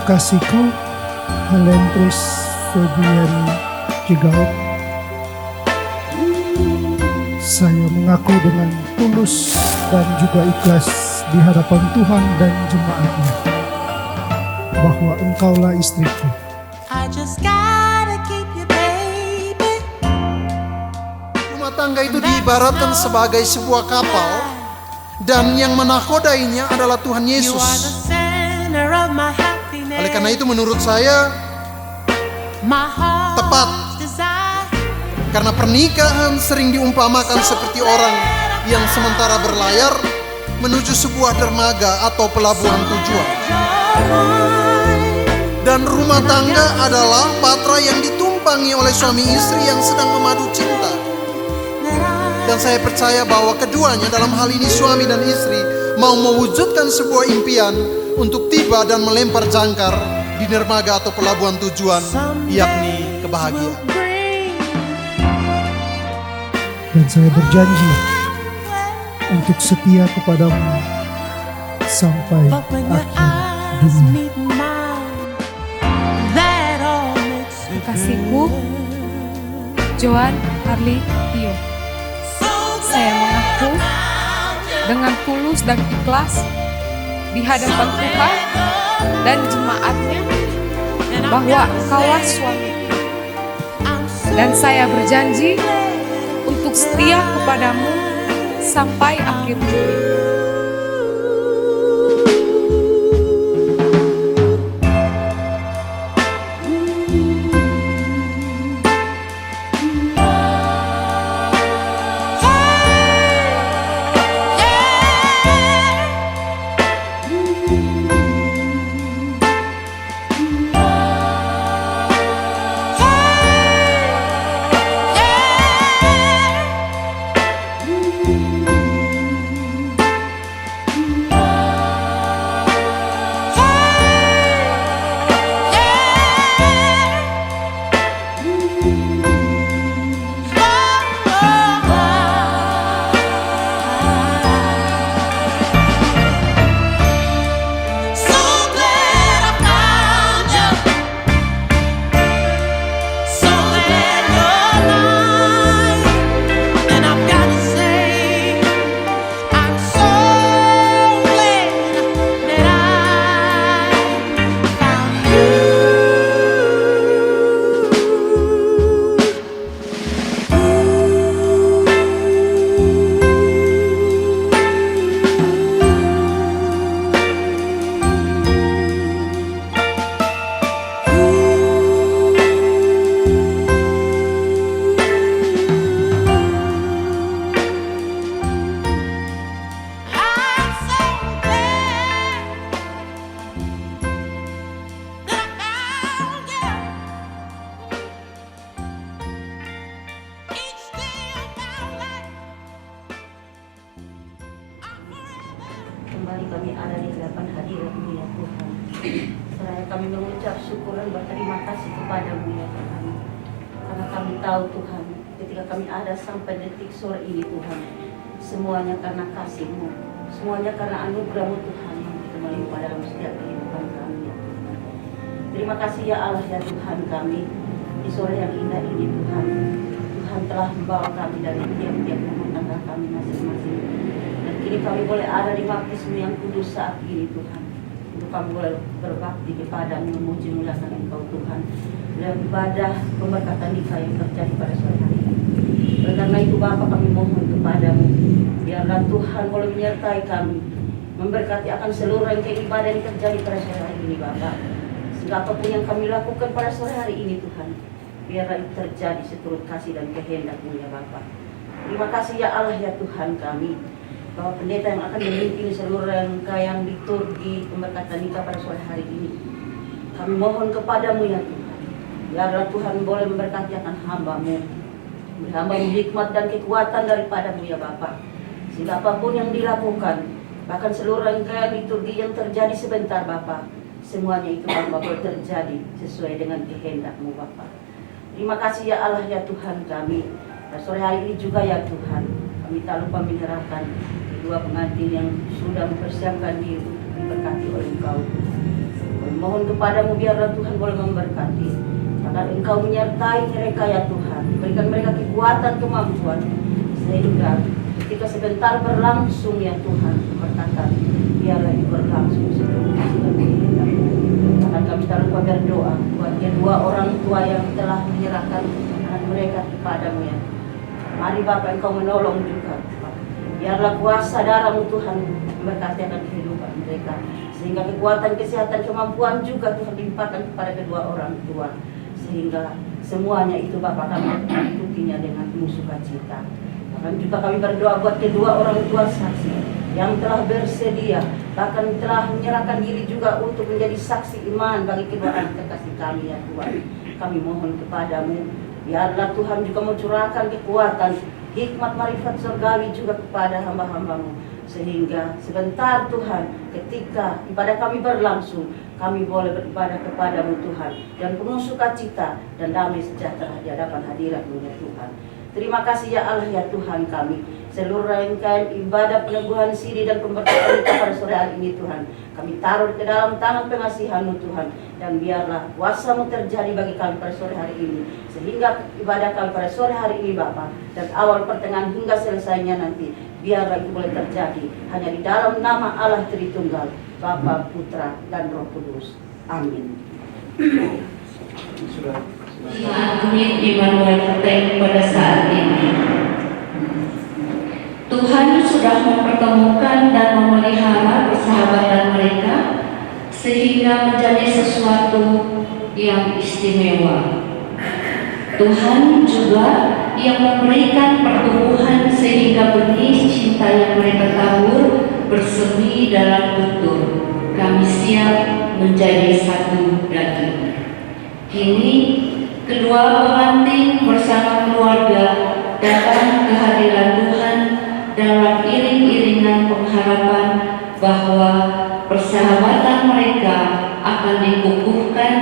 kekasihku, Halentris Febian Jigaut, saya mengaku dengan tulus dan juga ikhlas di hadapan Tuhan dan jemaatnya bahwa engkaulah istriku. Rumah tangga itu diibaratkan sebagai sebuah kapal, dan yang menakodainya adalah Tuhan Yesus. Oleh karena itu menurut saya tepat, karena pernikahan sering diumpamakan seperti orang yang sementara berlayar menuju sebuah dermaga atau pelabuhan tujuan. Dan rumah tangga adalah patra yang ditumpangi oleh suami istri yang sedang memadu cinta. Dan saya percaya bahwa keduanya, dalam hal ini suami dan istri, mau mewujudkan sebuah impian untuk tiba dan melempar jangkar di dermaga atau pelabuhan tujuan, yakni kebahagiaan. Dan saya berjanji untuk setia kepadamu sampai akhir dunia. Kekasihku, Joan Harley Tio. Saya mengaku dengan tulus dan ikhlas di hadapan Tuhan dan jemaatnya bahwa engkaulah suamiku. Dan saya berjanji untuk setia kepadamu sampai akhir dunia. Kembali kami ada di hadapan hadirat-Mu ya Tuhan. Seraya kami mengucap syukur dan berterima kasih kepadamu ya Tuhan. Karena kami tahu Tuhan, ketika kami ada sampai detik sore ini Tuhan, semuanya karena kasih-Mu, semuanya karena anugerah-Mu Tuhan yang kita melimpah dalam setiap kehidupan kami ya Tuhan. Terima kasih ya Allah ya Tuhan kami, di sore yang indah ini Tuhan. Tuhan telah membawa kami dari tiap-tiap rumah tangga kami masing-masing. Kini kami boleh ada di baptismu yang kudus saat ini Tuhan. Untuk kami boleh berbakti kepada-Mu, memuji muliakan Engkau Tuhan. Dan ibadah pemberkatan nikah yang terjadi pada sore hari ini. Karena itu Bapa kami mohon kepada-Mu, biarlah Tuhan boleh menyertai kami, memberkati akan seluruh rangkaian ibadah yang terjadi pada sore hari ini Bapa. Sehingga apapun yang kami lakukan pada sore hari ini Tuhan, biarlah itu terjadi seturut kasih dan kehendak-Mu ya Bapa. Terima kasih ya Allah ya Tuhan kami, bahwa pendeta yang akan memimpin seluruh rangkaian liturgi pemberkatan nikah pada sore hari ini, kami mohon kepada-Mu ya Tuhan, biarlah Tuhan boleh memberkati akan hamba-Mu, beri hamba-Mu hikmat dan kekuatan daripada-Mu ya Bapa, sehingga apapun yang dilakukan, bahkan seluruh rangkaian liturgi yang terjadi sebentar Bapa, semuanya itu Bapa boleh terjadi sesuai dengan kehendak-Mu Bapa. Terima kasih ya Allah ya Tuhan kami. Pada sore hari ini juga ya Tuhan, kami tak lupa menyerahkan kedua pengantin yang sudah mempersiapkan diri untuk diberkati oleh Engkau. Kami mohon kepadamu biarlah Tuhan boleh memberkati. Agar Engkau menyertai mereka ya Tuhan. Berikan mereka kekuatan, kemampuan. Sehingga ketika sebentar berlangsung ya Tuhan, berkata biarlah itu berlangsung sebelum akan kami tak lupa berdoa buat kedua orang tua yang telah menyerahkan anak mereka kepadamu ya. Mari Bapak Engkau menolong juga. Biarlah kuasa darah-Mu Tuhan memberkati akan kehidupan mereka. Sehingga kekuatan, kesehatan, kemampuan juga Tuhan limpahkan kepada kedua orang tua. Sehingga semuanya itu Bapak kami mengikutinya dengan penuh sukacita. Bahkan juga kami berdoa buat kedua orang tua saksi yang telah bersedia, bahkan telah menyerahkan diri juga untuk menjadi saksi iman bagi kedua anak kekasih kami ya Tuhan. Kami mohon kepadamu, biarlah Tuhan juga mencurahkan kekuatan, hikmat marifat surgawi juga kepada hamba-hambamu. Sehingga sebentar Tuhan, ketika ibadah kami berlangsung, kami boleh beribadah kepadamu Tuhan, dan penuh sukacita dan damai sejahtera di hadapan hadirat-Mu ya Tuhan. Terima kasih ya Allah ya Tuhan kami. Seluruh rangkaian ibadah peneguhan siri dan pemberkatan kita pada sore hari ini Tuhan, kami taruh ke dalam tangan pengasihan-Mu Tuhan. Dan biarlah kuasa-Mu terjadi bagi kami pada sore hari ini. Sehingga ibadah kami pada sore hari ini Bapa, dan awal pertengahan hingga selesainya nanti, biarlah itu boleh terjadi hanya di dalam nama Allah Tritunggal, Bapa, Putra, dan Roh Kudus. Amin. Unit Immanuel Teng pada saat ini. Tuhan sudah mempertemukan dan memelihara persahabatan mereka sehingga menjadi sesuatu yang istimewa. Tuhan juga yang memberikan pertumbuhan sehingga benih cinta yang mereka tabur bersemi dalam tutur. Kami siap menjadi satu daging. Kini kedua pengantin bersama keluarga datang ke hadirat Tuhan dalam iring-iringan pengharapan bahwa persahabatan mereka akan dikukuhkan,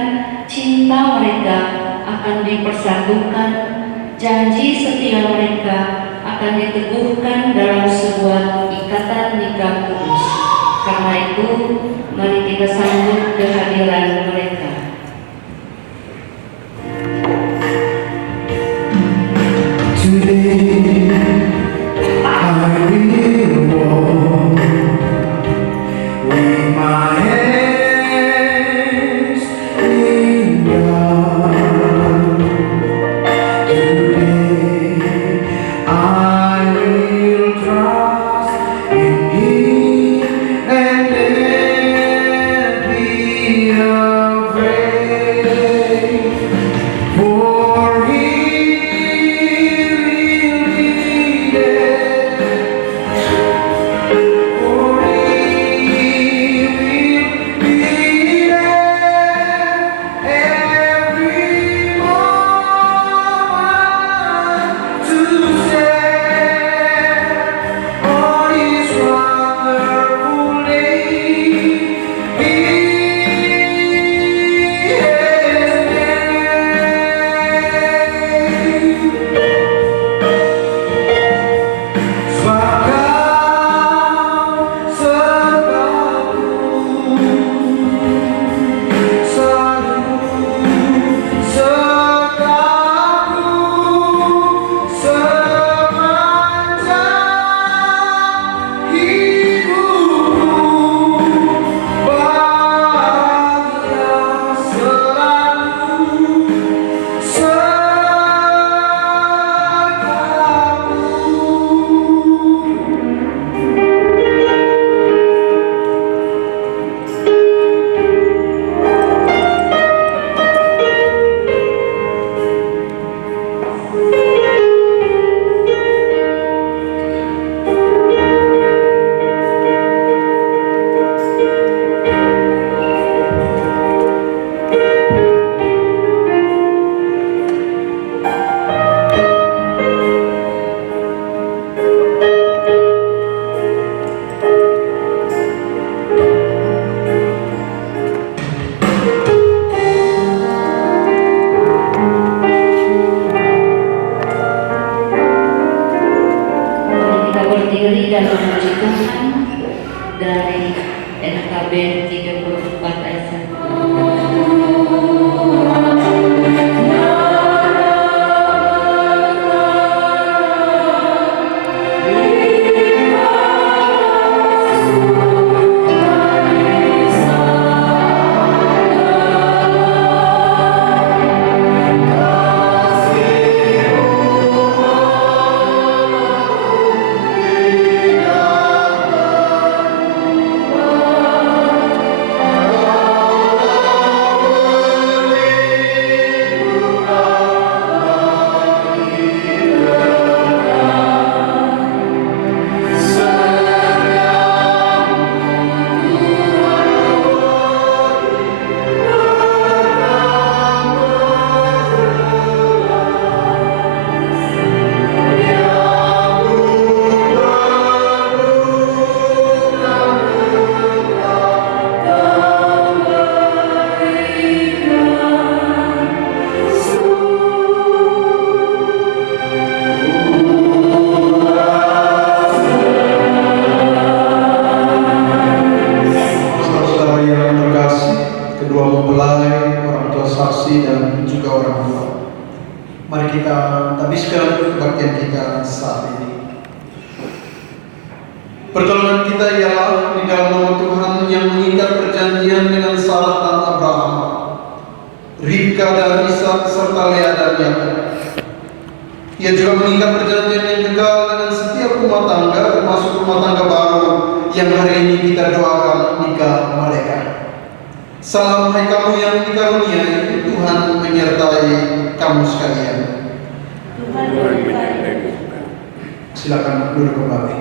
cinta mereka akan dipersatukan, janji setia mereka akan diteguhkan dalam sebuah ikatan nikah kudus. Karena itu, mari kita sambut kehadiran mereka. And then be mempelai, orang tua saksi, dan juga orang tua. Mari kita habiskan kebaktian kita saat ini. Pertolongan kita ialah di dalam nama Tuhan yang mengikat perjanjian dengan Sarah dan Abraham, Ribka dan Ishak serta Lea dan Yakub. Ia juga mengikat perjanjian yang kekal dengan setiap rumah tangga, termasuk rumah tangga baru yang hari ini kita doakan nikah mereka. Salam hai kamu yang dikaruniai, Tuhan menyertai kamu sekalian. Silakan duduk kembali.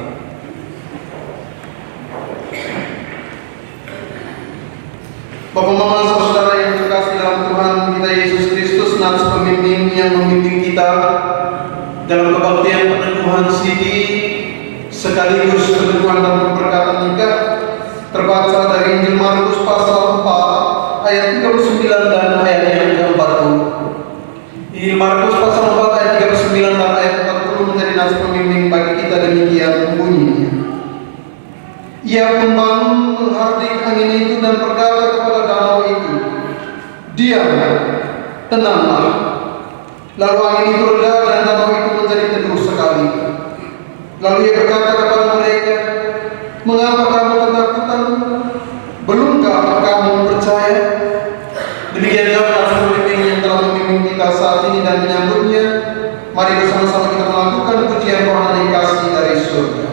Bapak Mama saudara yang terkasih dalam Tuhan kita Yesus Kristus, nats pembimbing yang membimbing kita dalam kebaktian peneguhan sidi sekaligus peneguhan dan pemberkatan nikah terbaca dari Injil Markus pasal 4 ayat 39 dan ayat yang ke-40. Injil Markus pasal 4 ayat 39 dan ayat 40 menjadi nats pembimbing bagi kita demikian bunyinya. Ia pun bangun menghardik angin itu dan berkata kepada danau itu, "Diamlah, tenanglah." Lalu angin itu reda dan danau itu menjadi teduh sekali. Lalu ia berkata kepada mereka, "Mengapa kamu ketakutan? Belumkah kamu percaya?" Demikianlah nats pembimbing yang telah membimbing kita saat ini dan menyambutnya. Mari bersama-sama kita melakukan pujian rohani kasih dari surga.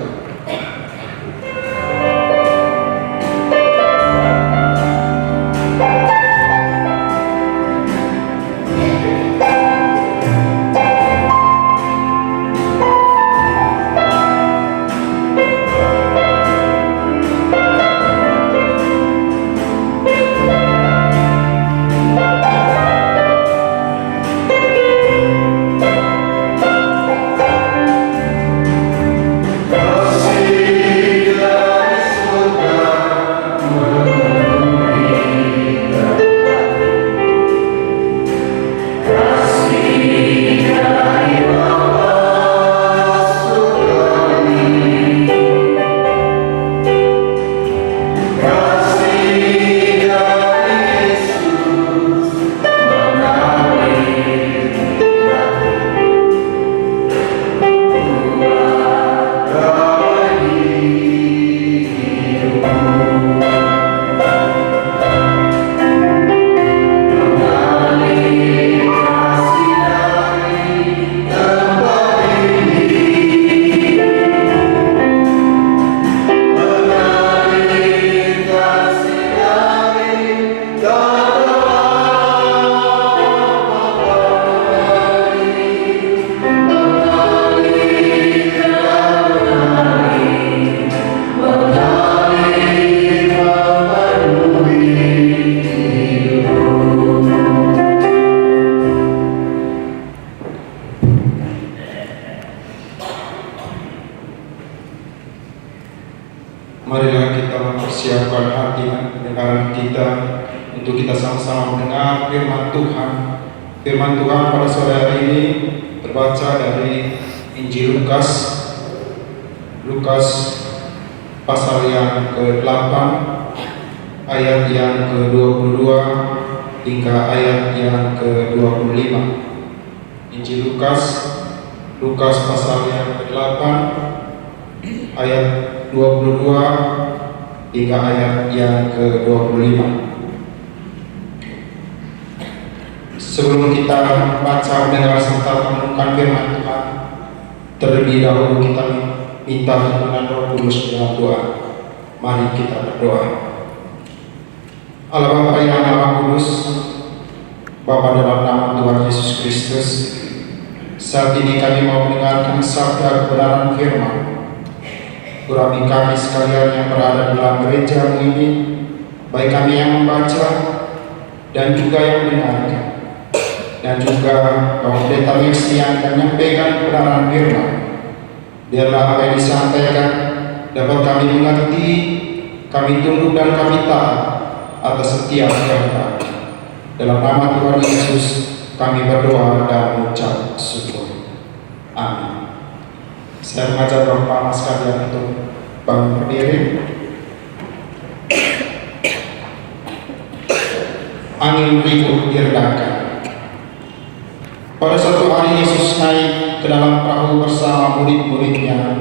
Marilah kita mempersiapkan hati dan pendengaran kita untuk kita sama-sama mendengar firman Tuhan. Firman Tuhan pada sore hari ini terbaca dari Injil Lukas pasal yang ke-8 ayat yang ke-22 hingga ayat yang ke-25. Injil Lukas pasal yang ke-8 ayat 22 hingga ayat yang ke-25. Sebelum kita membaca, mendengar serta merenungkan firman Tuhan, terlebih dahulu kita minta tuntunan Roh Kudus dalam doa. Mari kita berdoa. Allah Bapa yang Maha Kudus, Bapa dalam nama Tuhan Yesus Kristus, saat ini kami mau mendengarkan sabda kebenaran firman. Urapi kami sekalian yang berada dalam gereja ini, baik kami yang membaca dan juga yang mendengarkan, dan juga Bapak Pendeta Mercy yang akan menyampaikan kebenaran firman. Biarlah apa yang disampaikan dapat kami mengerti, kami tunduk dan kami taat atas setiap kehendak. Dalam nama Tuhan Yesus kami berdoa dan mengucap syukur. Amin. Saya mengajak Bapak Mas sekalian untuk bangun berdiri. Angin angin ribut diredakan. Pada suatu hari Yesus naik ke dalam perahu bersama murid-muridnya,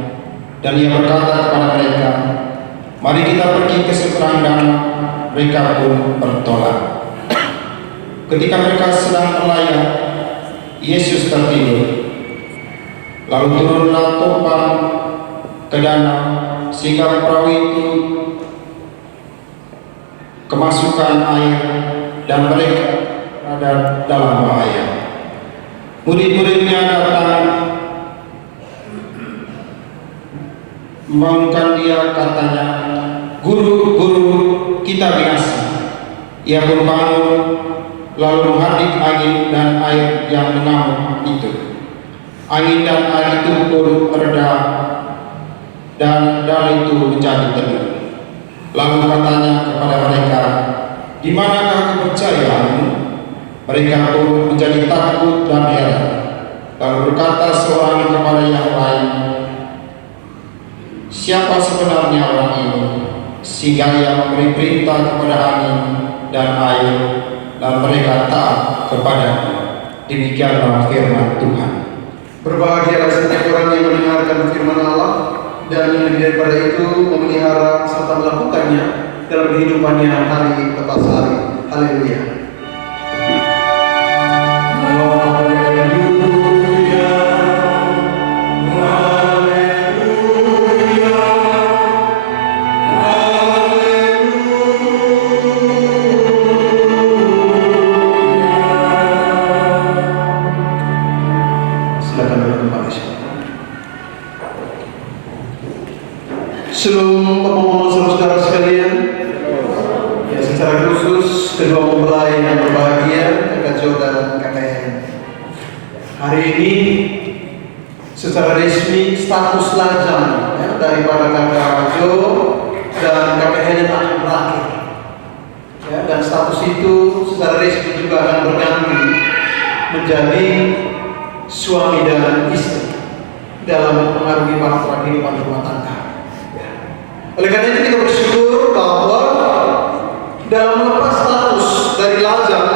dan ia berkata kepada mereka, "Mari kita pergi ke seberang danau." Mereka pun bertolak. Ketika mereka sedang berlayar, Yesus tertidur. Lalu turunlah topan ke danau sehingga perahu itu kemasukan air dan mereka berada dalam bahaya. Murid-muridnya datang membangunkan dia, katanya, "Guru, guru, kita binasa." Ia pun bangun lalu menghardik angin dan air yang mengamuk itu. Angin dan air itu pun reda dan danau itu menjadi teduh. Lalu katanya kepada mereka, "Di manakah kepercayaanmu?" Mereka pun menjadi takut dan heran. Lalu berkata seorang kepada yang lain, "Siapa sebenarnya orang ini sehingga ia memberi perintah kepada angin dan air dan mereka taat kepadanya?" Demikianlah firman Tuhan. Berbahagialah setiap orang yang mendengarkan firman Allah dan yang lebih daripada itu memelihara serta melakukannya dalam kehidupannya hari lepas hari. Haleluya. Sebelum pengumuman saudara sekalian, ya secara khusus kedua mempelai yang berbahagia, Kakak Jo dan Kakak Helen. Hari ini secara resmi status lajang ya, daripada Kakak Jo dan Kakak Helen akan berakhir. Ya, dan status itu secara resmi juga akan berganti menjadi suami dan istri dalam mengarungi bahtera kehidupan rumah tangga. Oleh karena itu kita bersyukur bahwa dalam melepas status dari lajang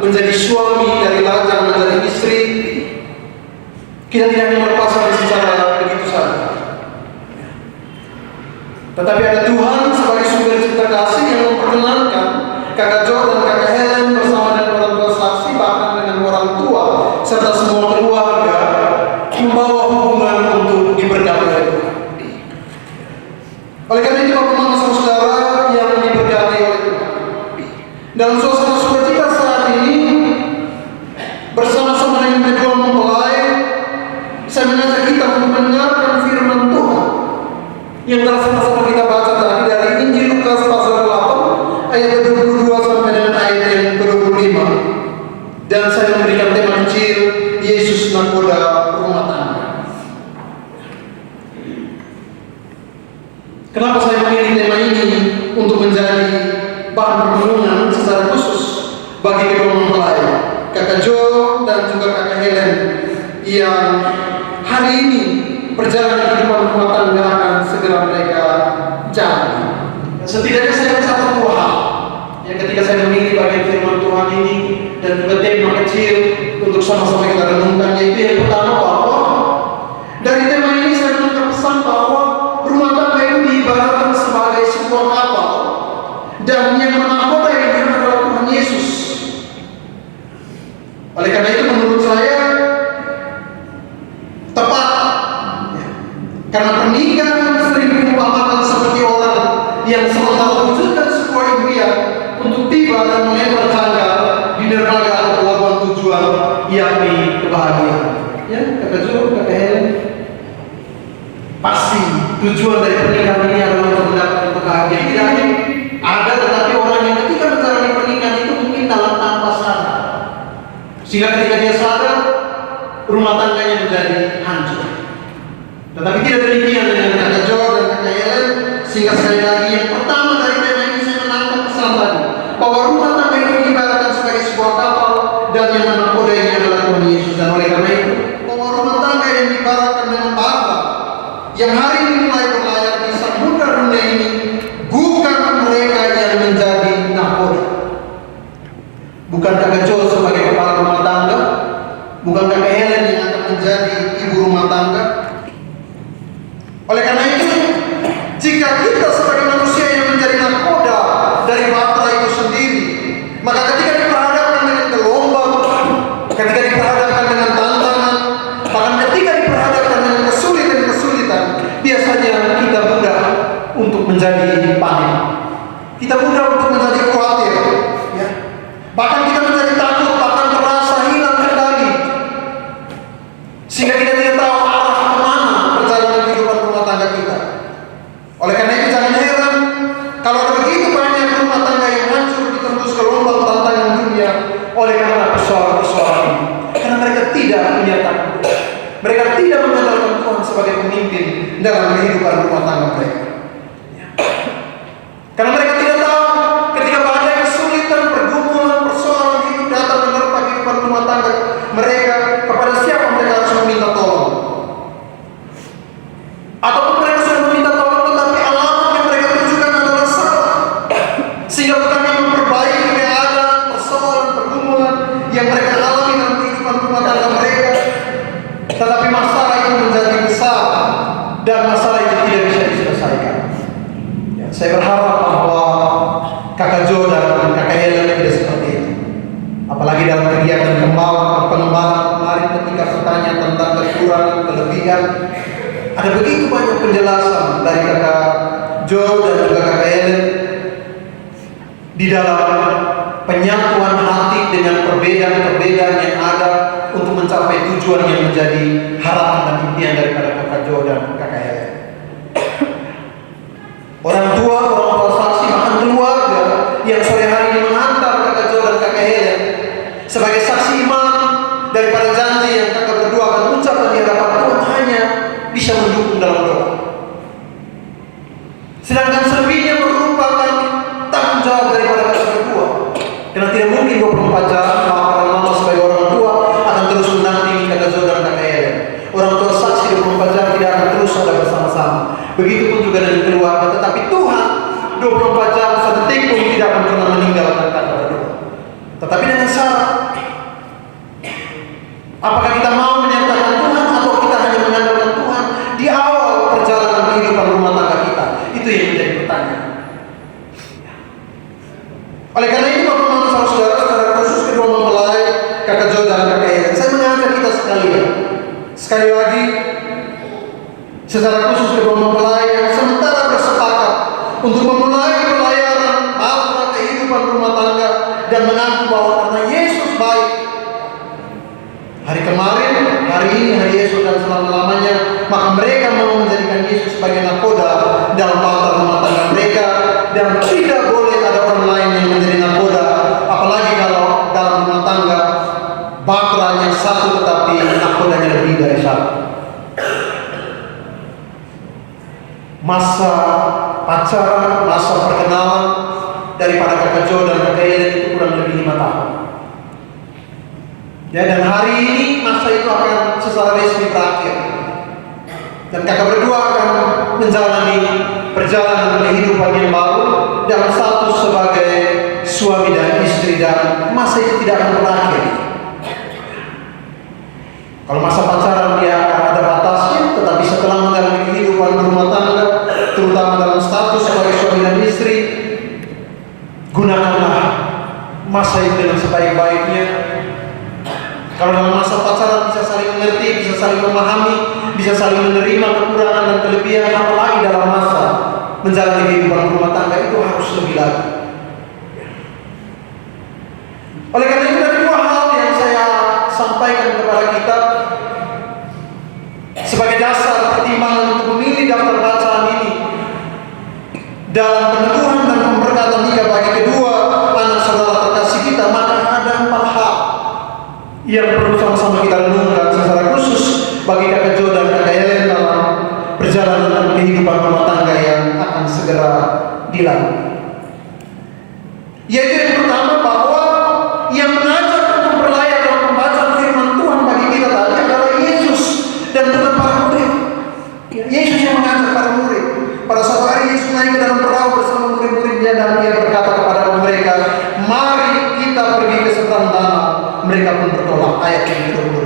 menjadi suami, dari lajang menjadi istri, kita tidak hanya melepaskan secara begitu saja. Tetapi ada Tuhan sebagai sumber cinta kasih yang memperkenankan Kakak Jo dan Kakak Helen bersama dengan orang tua saksi, bahkan dengan orang tua serta semua keluarga membawa hubungan untuk diberkati oleh Tuhan. Oleh karena itu, Bapak Mama saudara yang diberkati oleh Tuhan, dalam suasana sukacita saat ini bersama-sama dengan kedua mempelai, saya mengajak kita untuk mendengarkan firman Tuhan yang telah sama-sama kita baca tadi dari Injil Lukas pasal 8 ayat 22 sampai dengan ayat yang 25. Dan saya memberikan tema kecil, Yesus nakoda rumah tangga. Kenapa saya memilih tema ini untuk menjadi bahan renungan secara khusus bagi kedua mempelai, Kakak Jo dan juga Kakak Helen, yang hari ini perjalanan kehidupan rumah tangga akan segera mereka jalani. Setidaknya saya mencatat dua hal yang ketika saya memilih bagian firman Tuhan ini dan juga tema kecil untuk sama-sama kita renungkan, yaitu yang pertama bahwa dari tema ini saya menangkap pesan bahwa rumah tangga itu diibaratkan sebagai sebuah kapal dan yang menakodai itu adalah Tuhan Yesus. Oleh karena itu menurut saya tepat ya, karena pernikahan sering diumpamakan seperti orang yang sementara mewujudkan sebuah impian untuk tiba dan melempar jangkar di dermaga atau pelabuhan tujuan, yakni kebahagiaan. Ya, Kakak Jo, Kakak Helen, pasti tujuan dari pernikahan ini adalah untuk mendapatkan kebahagiaan. Tidak hanya ada, tetapi orang yang ketika menjalani pernikahan itu mungkin dalam tanpa sadar, sehingga ketika dia sadar rumah tangganya menjadi hancur. Tetapi tidak demikian dengan Kakak Jo dan Kakak Helen, sehingga sekali lagi yang pertama dari tema ini saya menangkap pesan tadi bahwa rumah tangga itu diibaratkan sebagai sebuah kapal dan yang menakodainya adalah Tuhan Yesus. Dan oleh karena itu bahwa rumah tangga yang diibaratkan dengan bata yang hari ini mulai berlayar di samudra dunia ini bukan mereka yang menjadi nakoda. bukan kakak Jo sebagai kepala rumah tangga, bukan kakak Helen yang akan menjadi ibu rumah tangga. Oleh karena itu, jika kita sebagai manusia yang menjadi nakoda dari bahtera itu sendiri, maka ketika diperhadapkan dengan gelombang, ketika diperhadapkan dengan tantangan, bahkan ketika diperhadapkan dengan kesulitan-kesulitan, biasanya kita mudah untuk menjadi panik. Kita mudah untuk menjadi khawatir, ya. Bahkan kita menjadi takut, bahkan terasa hilang kendali, sehingga kita tidak tahu arah kemana perjalanan kehidupan rumah tangga kita. Oleh karena itu jangan heran kalau ada begitu banyak rumah tangga yang hancur ditembus gelombang tantangan dunia oleh karena persoalan-persoalan ini. Karena mereka tidak menyatakan, mereka tidak mengandalkan Tuhan sebagai pemimpin dalam kehidupan rumah tangga mereka. Karena mereka tidak tahu ketika badai kesulitan, pergumulan, persoalan hidup datang menerpa kehidupan rumah tangga mereka, kepada siapa mereka harus meminta tolong. Ataupun mereka sudah meminta tolong tetapi alamat yang mereka tunjukkan adalah salah, sehingga bukannya memperbaiki keadaan, persoalan, pergumulan yang mereka alami dalam kehidupan rumah tangga mereka, tetapi masalah itu menjadi besar dan masalah itu tidak bisa diselesaikan. Ya, saya berharap bahwa kakak Jo dan kakak Helen tidak seperti itu. Apalagi dalam kegiatan pengembangan kemarin ketika bertanya tentang kekurangan, kelebihan, ada begitu banyak penjelasan dari kakak Jo dan juga kakak Helen di dalam penyatuan hati dengan perbedaan-perbedaan yang ada untuk mencapai tujuan yang menjadi harapan dan impian daripada kakak Jo dan kakak Helen. Orang tua saksi, bahkan keluarga yang sore hari ini mengantar kakak Jo dan kakak Helen sebagai saksi iman daripada janji yang kakak berdua akan ucapkan di hadapan Tuhan hanya bisa mendukung dalam doa. Sedangkan selebihnya merupakan tanggung jawab daripada kakak berdua. Karena tidak mungkin 24 jam para mama sebagai orang tua akan terus mendampingi kakak Jo dan kakak Helen. Orang tua saksi 24 jam tidak akan terus ada bersama-sama. Begitupun juga dengan keluarga, tetapi Tuhan 24 jam sedetik pun tidak akan pernah meninggalkan kakak berdua. Tetapi dengan syarat, apakah kita mau menyertakan Tuhan atau kita hanya mengandalkan Tuhan di awal perjalanan kehidupan rumah tangga kita? Itu yang menjadi pertanyaan. Oleh karena itu, Bapak Mama saudara, secara khusus kedua mempelai kakak Jo dan kakak Helen, saya mengajak kita sekali lagi, secara khusus kedua mempelai yang sementara bersepakat untuk memulai pelayaran bahtera kehidupan rumah tangga dan mengaku bahwa karena Yesus baik, hari kemarin, hari ini, hari Yesus dan selama-lamanya, maka mereka mau menjadikan Yesus sebagai nakoda dalam bahtera rumah tangga mereka, dan tidak boleh ada orang lain yang menjadi nakoda, apalagi kalau dalam rumah tangga bahteranya satu tetapi nakodanya lebih dari satu. Masa pacaran, masa perkenalan daripada kakak Jo dan kakak Helen itu kurang lebih 5 tahun. Ya, dan hari ini masa itu akan secara resmi berakhir. Dan kakak berdua akan menjalani perjalanan kehidupan yang baru dalam status sebagai suami dan istri, dan masa itu tidak akan berakhir. Kalau masa pacaran dia akan ada batasnya, tetapi setelah menjalani kehidupan rumah tangga, terutama dalam status sebagai suami dan istri, gunakanlah masa itu dengan sebaik-baiknya. Kalau dalam masa pacaran bisa saling mengerti, bisa saling memahami, bisa saling menerima kekurangan dan kelebihan, apalagi dalam masa menjalani kehidupan rumah tangga itu harus lebih lagi. Oleh karena itu ada dua hal yang saya sampaikan kepada kita sebagai dasar pertimbangan untuk memilih daftar bacaan ini dalam peneguhan dan pemberkatan nikah bagi kedua anak saudara terkasih kita. Maka ada 4 hal yang perlu sama-sama kita renungkan secara khusus bagi kakak Jo dan kakak Helen dalam perjalanan kehidupan rumah tangga yang akan segera dilalui. Yaitu yang pertama, bahwa yang mengajak untuk berlayar dalam pembacaan firman Tuhan bagi kita tadi adalah Yesus dan bukan para murid. Yesus yang mengajak para murid. Pada suatu hari Yesus naik ke dalam perahu bersama murid-muridnya dan dia berkata kepada mereka, "Mari kita pergi ke seberang mereka pun bertolak. Ayat yang ke-22.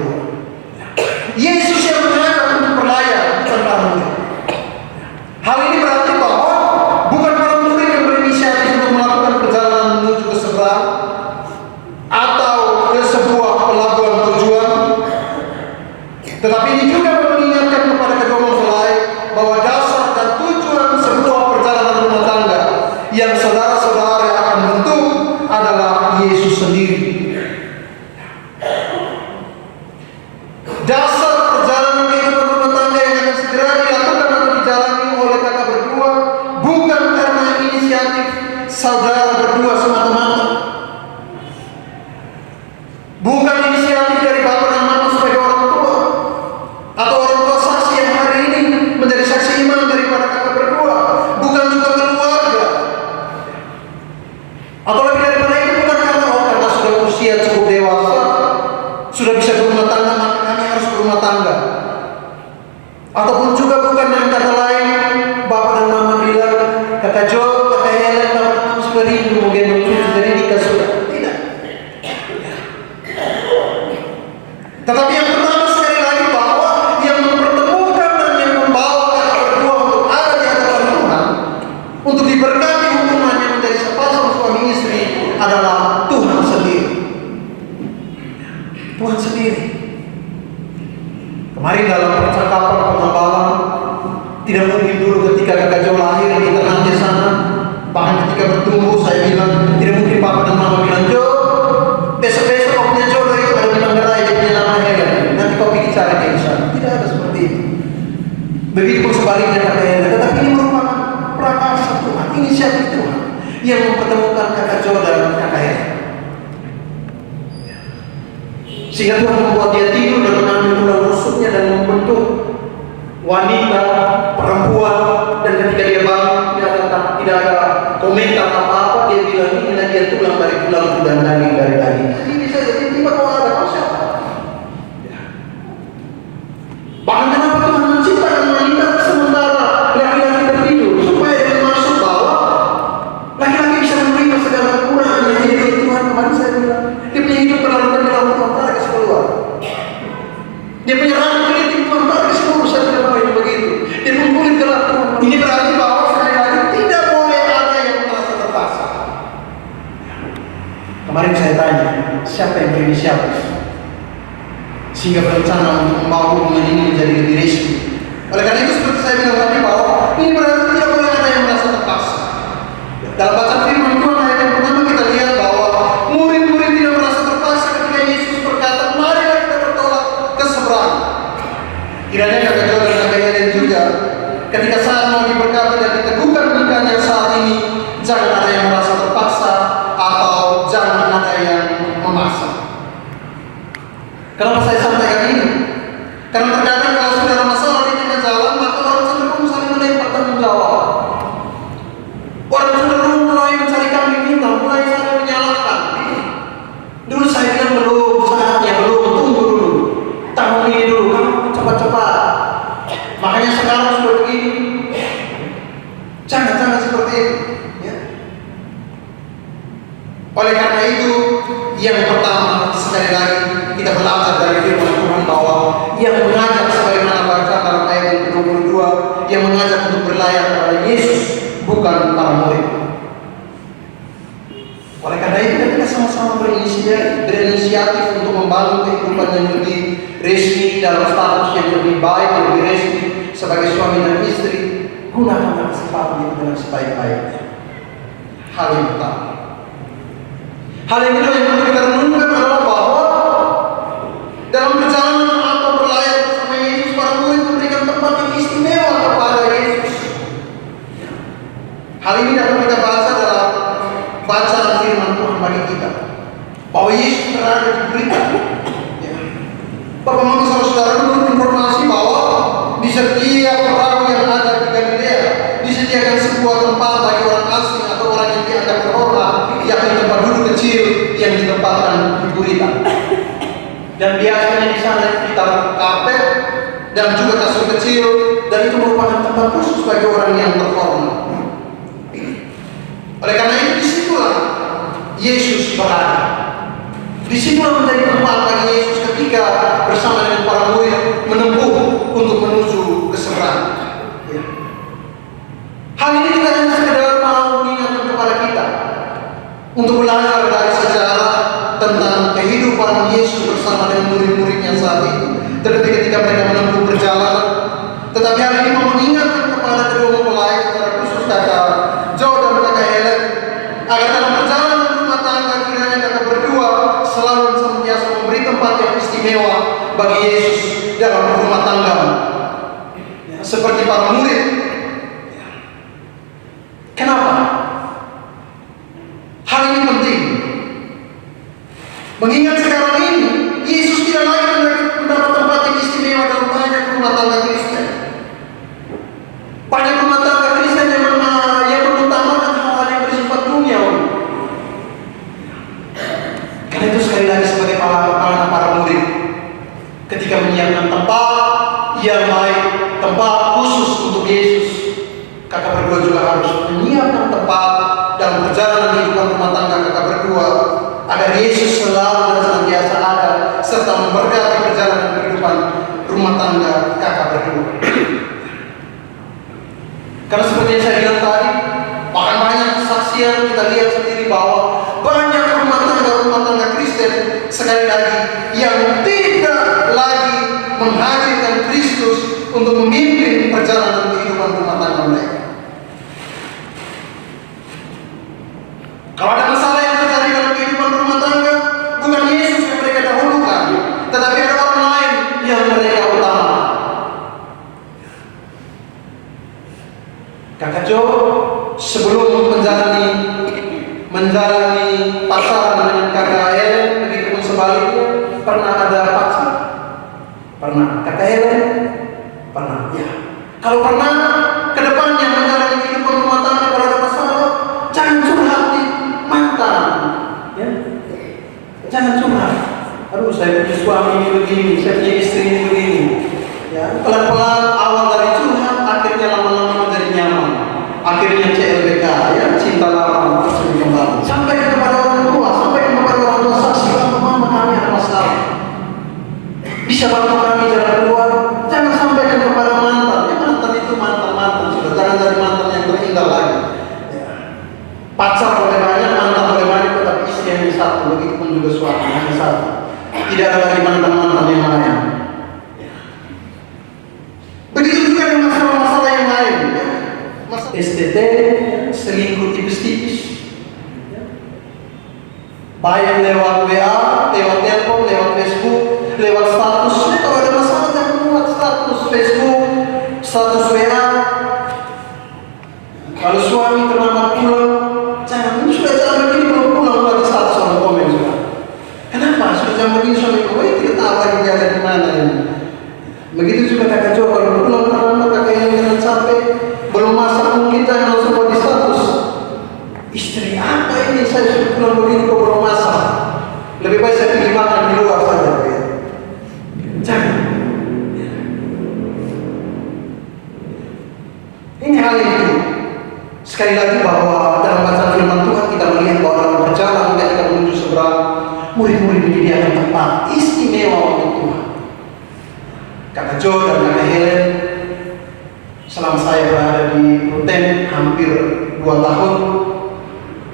Yesus yang mengajak untuk berlayar, bukan para murid. Hal ini berarti bahwa bukan para murid yang berinisiatif untuk melakukan perjalanan menuju ke seberang atau ke sebuah pelabuhan tujuan, tetapi ini juga mengingatkan kepada kedua mempelai bahwa dasar dan tujuan sebuah perjalanan rumah tangga yang saudara-saudara akan bentuk adalah Yesus sendiri. Dasar perjalanan kehidupan rumah tangga yang akan segera dilakukan atau dijalani oleh kakak berdua bukan karena inisiatif saudara berdua semata-mata, bukan inisiatif dari bapak dan mama sebagai orang tua atau orang tua saksi yang hari ini menjadi saksi iman daripada kakak berdua, bukan juga keluarga, atau lebih daripada itu bukan karena sudah usia cukup dewasa, sudah bisa berumah tangga, maka kami harus berumah tangga. Ataupun juga bukan dengan kata lain, bapak dan mama bilang, kakak Jo, kakak Helen, bapak dan mama sudah rindu mau gendong cucu, jadi nikah sudah. Tidak. Tetapi yang pertama sekali lagi bahwa yang mempertemukan dan yang membawa kakak berdua untuk ada di hadapan Tuhan, untuk diberkati hubungannya menjadi sepasang suami istri adalah Tuhan sendiri. Tuhan sendiri. Kemarin dalam percakapan pengembangan, tidak mungkin dulu ketika kakak Jo lahir di tengah sana, bahkan ketika bertumbuh saya bilang tidak mungkin papa dan mama bilang, Jo, besok-besok kau punya jodoh itu ada di Manggarai, dia punya nama Helen, nanti kau pergi cari dia di sana. Tidak ada seperti itu. Begitu sebaliknya kakak Helen, tetapi ini merupakan prakarsa Tuhan, inisiatif Tuhan yang mempertemukan kakak Jo dan kakak Helen. Sehingga Tuhan membuat dia tidur dan mengambil tulang rusuknya dan membentuk wanita, perempuan, dan ketika dia bangun tidak ada komentar apa-apa, dia bilang inilah dia tulang dari tulangku dan daging dari daging. Ini saja tiba-tiba kau ada masalah. Bahkan kenapa Tuhan menciptakan wanita sementara laki-laki tertidur supaya dia masuk bahwa laki-laki bisa menerima segala kekurangan yang jadi dari Tuhan. Kemarin saya bilang dia punya hidup terlalu dalam Tuhan tarik keluar. Dia punya rambut keriting Tuhan tarik seluruh. Saya tidak mau itu begitu. Dia pun kulit gelap Tuhan. Ini berarti bahwa sekali lagi tidak boleh ada yang merasa terpaksa. Kemarin saya tanya siapa yang berinisiatif sehingga berencana untuk membawa hubungan ini menjadi lebih resmi. Oleh karena itu seperti saya bilang tadi bahwa ini berarti tidak boleh ada yang merasa terpaksa. Dalam bacaan firman Tuhan ayat yang pertama kita lihat bahwa murid-murid tidak merasa terpaksa ketika Yesus berkata, marilah kita bertolak ke seberang. Kiranya kakak Jo dan kakak Helen juga ketika saat mau diberkati dan diteguhkan nikahnya saat ini, jangan ada yang merasa terpaksa atau jangan ada yang memaksa. Kenapa saya sampaikan ini? Karena terkadang kalau sudah ada masalah di tengah jalan, maka orang cenderung saling melempar tanggung jawab. Orang cenderung mulai mencari kambing hitam, mulai saling menyalahkan. Dulu saya bilang belum saatnya, belum, tunggu dulu. Tahun ini dulu, cepat-cepat. Makanya sekarang sudah begini. Jangan seperti itu. Ya. Oleh karena itu, yang pertama sekali lagi kita belajar dari firman Tuhan bahwa yang mengajak sebagaimana baca dalam ayat yang ke-22, yang mengajak untuk berlayar kepada Yesus bukan para murid. Oleh karena itu kita sama-sama berinisiatif untuk membangun kehidupan yang lebih resmi dalam status yang lebih baik, lebih resmi sebagai suami dan istri. Gunakan kesempatan itu dengan sebaik-baiknya. Hal yang pertama. Hal yang kedua yang perlu kita renungkan adalah bahwa dalam perjalanan atau berlayar bersama Yesus, para murid memberikan tempat yang istimewa kepada Yesus. Hal ini dapat kita baca dalam bacaan firman Tuhan bagi kita, bahwa Yesus berada di berita. Ya. Bapak Mama saudara-saudara menurut informasi bahwa di setiap perahu yang ada di Galilea disediakan sebuah tempat bagi orang asing atau orang yang dianggap terhormat, yakni tempat duduk kecil yang ditempatkan di gurita. Dan biasanya di sana ditaruh karpet dan juga kasur kecil, dan itu merupakan tempat khusus bagi orang yang terhormat. Oleh karena itu disitulah Yesus berada. Disitulah menjadi tempat bagi Yesus ketika bersama dengan para murid menempuh untuk menuju ke seberang. Ya. Hal ini tidak hanya sekedar mau mengingatkan kepada kita untuk belajar dari sejarah tentang kehidupan Yesus bersama dengan murid-muridnya saat itu, terlebih ketika mereka menempuh perjalanan, tetapi hal ini mau mengingatkan kepada kedua mempelai, secara khusus kakak Joe dan kakak Helen, agar dalam perjalanan rumah tangga kiranya kakak berdua selalu senantiasa memberi tempat yang istimewa bagi Yesus dalam rumah tangga, seperti para murid. Kenapa? Hal ini penting. Mengingat sekarang ini Yesus tidak lagi mendapat tempat yang istimewa dalam banyak rumah tangga Kristen. Banyak rumah tangga Kristen yang mengutamakan hal-hal yang bersifat duniawi. Karena itu sekali lagi sebagai para murid, ketika menyiapkan tempat yang baik, tempat khusus untuk Yesus, kakak berdua juga harus menyiapkan tempat dalam perjalanan kehidupan rumah tangga kakak berdua, agar Yesus selalu dan senantiasa ada serta memberkati perjalanan kehidupan rumah tangga kakak berdua. Karena seperti yang saya bilang tadi, bahkan banyak kesaksian kita lihat sendiri bahwa banyak rumah tangga Kristen sekali lagi yang tidak lagi menghadirkan Kristus untuk memimpin perjalanan kehidupan rumah tangga mereka. Kalau ada masalah yang terjadi dalam kehidupan rumah tangga, bukan Yesus yang mereka dahulukan, tetapi ada orang lain yang mereka utamakan. Kakak Jo sebelum menjalani pacaran dengan kakak Helen, begitupun sebaliknya, pernah ada pacar? Pernah. Kakak Helen? Pernah. Ya. Kalau pernah, kedepannya menjalani kehidupan rumah tangga, kalau ada masalah, jangan curhat di mantan. Ya. Jangan curhat. Aduh, saya punya suami begini, saya punya istri ini begini. Ya. Pelan-pelan awal dari curhat, akhirnya lama-lama menjadi nyaman. Akhirnya CLBK, ya, cinta lama terus kembali. Sampai kepada orang tua, saksi bahwa mama kami ada masalah. Bisa bantu kami jalan keluar. Jangan sampaikan kepada mantan. Ya, mantan itu mantan sudah. Jangan jadi mantan yang terindah lagi. Ya. Pacar boleh banyak, mantan boleh banyak, tetapi istri hanya satu. Begitupun juga suami hanya satu. Tidak ada lagi mantan yang lain. Ya. Begitu juga dengan masalah-masalah yang lain. Ya. Masalah STT, selingkuh tipis-tipis. Ya. Baik lewat WA, lewat telepon, lewat Facebook, lewat status. Kalau ada masalah jangan buat status Facebook, status WA. Kalau suami terlambat pulang, jangan begini belum pulang buat status orang komen juga. Kenapa? Sudah jam begini suami gue tidak tahu lagi dia ada di mana ini. Begitu juga kakak Jo, kalau pulang terlambat kakak yang jangan sampai belum masak mungkin jangan langsung buat di status. Istri apa ini saya sudah pulang begini kok belum masak. Lebih baik saya pergi makan di luar saja. Jangan. Ini hal itu. Sekali lagi bahwa dalam bacaan firman Tuhan kita melihat bahwa dalam perjalanan ketika menuju seberang, murid-murid menyediakan tempat istimewa untuk Tuhan. Kakak Jo dan kakak Helen, selama saya berada di Ruten hampir 2 tahun,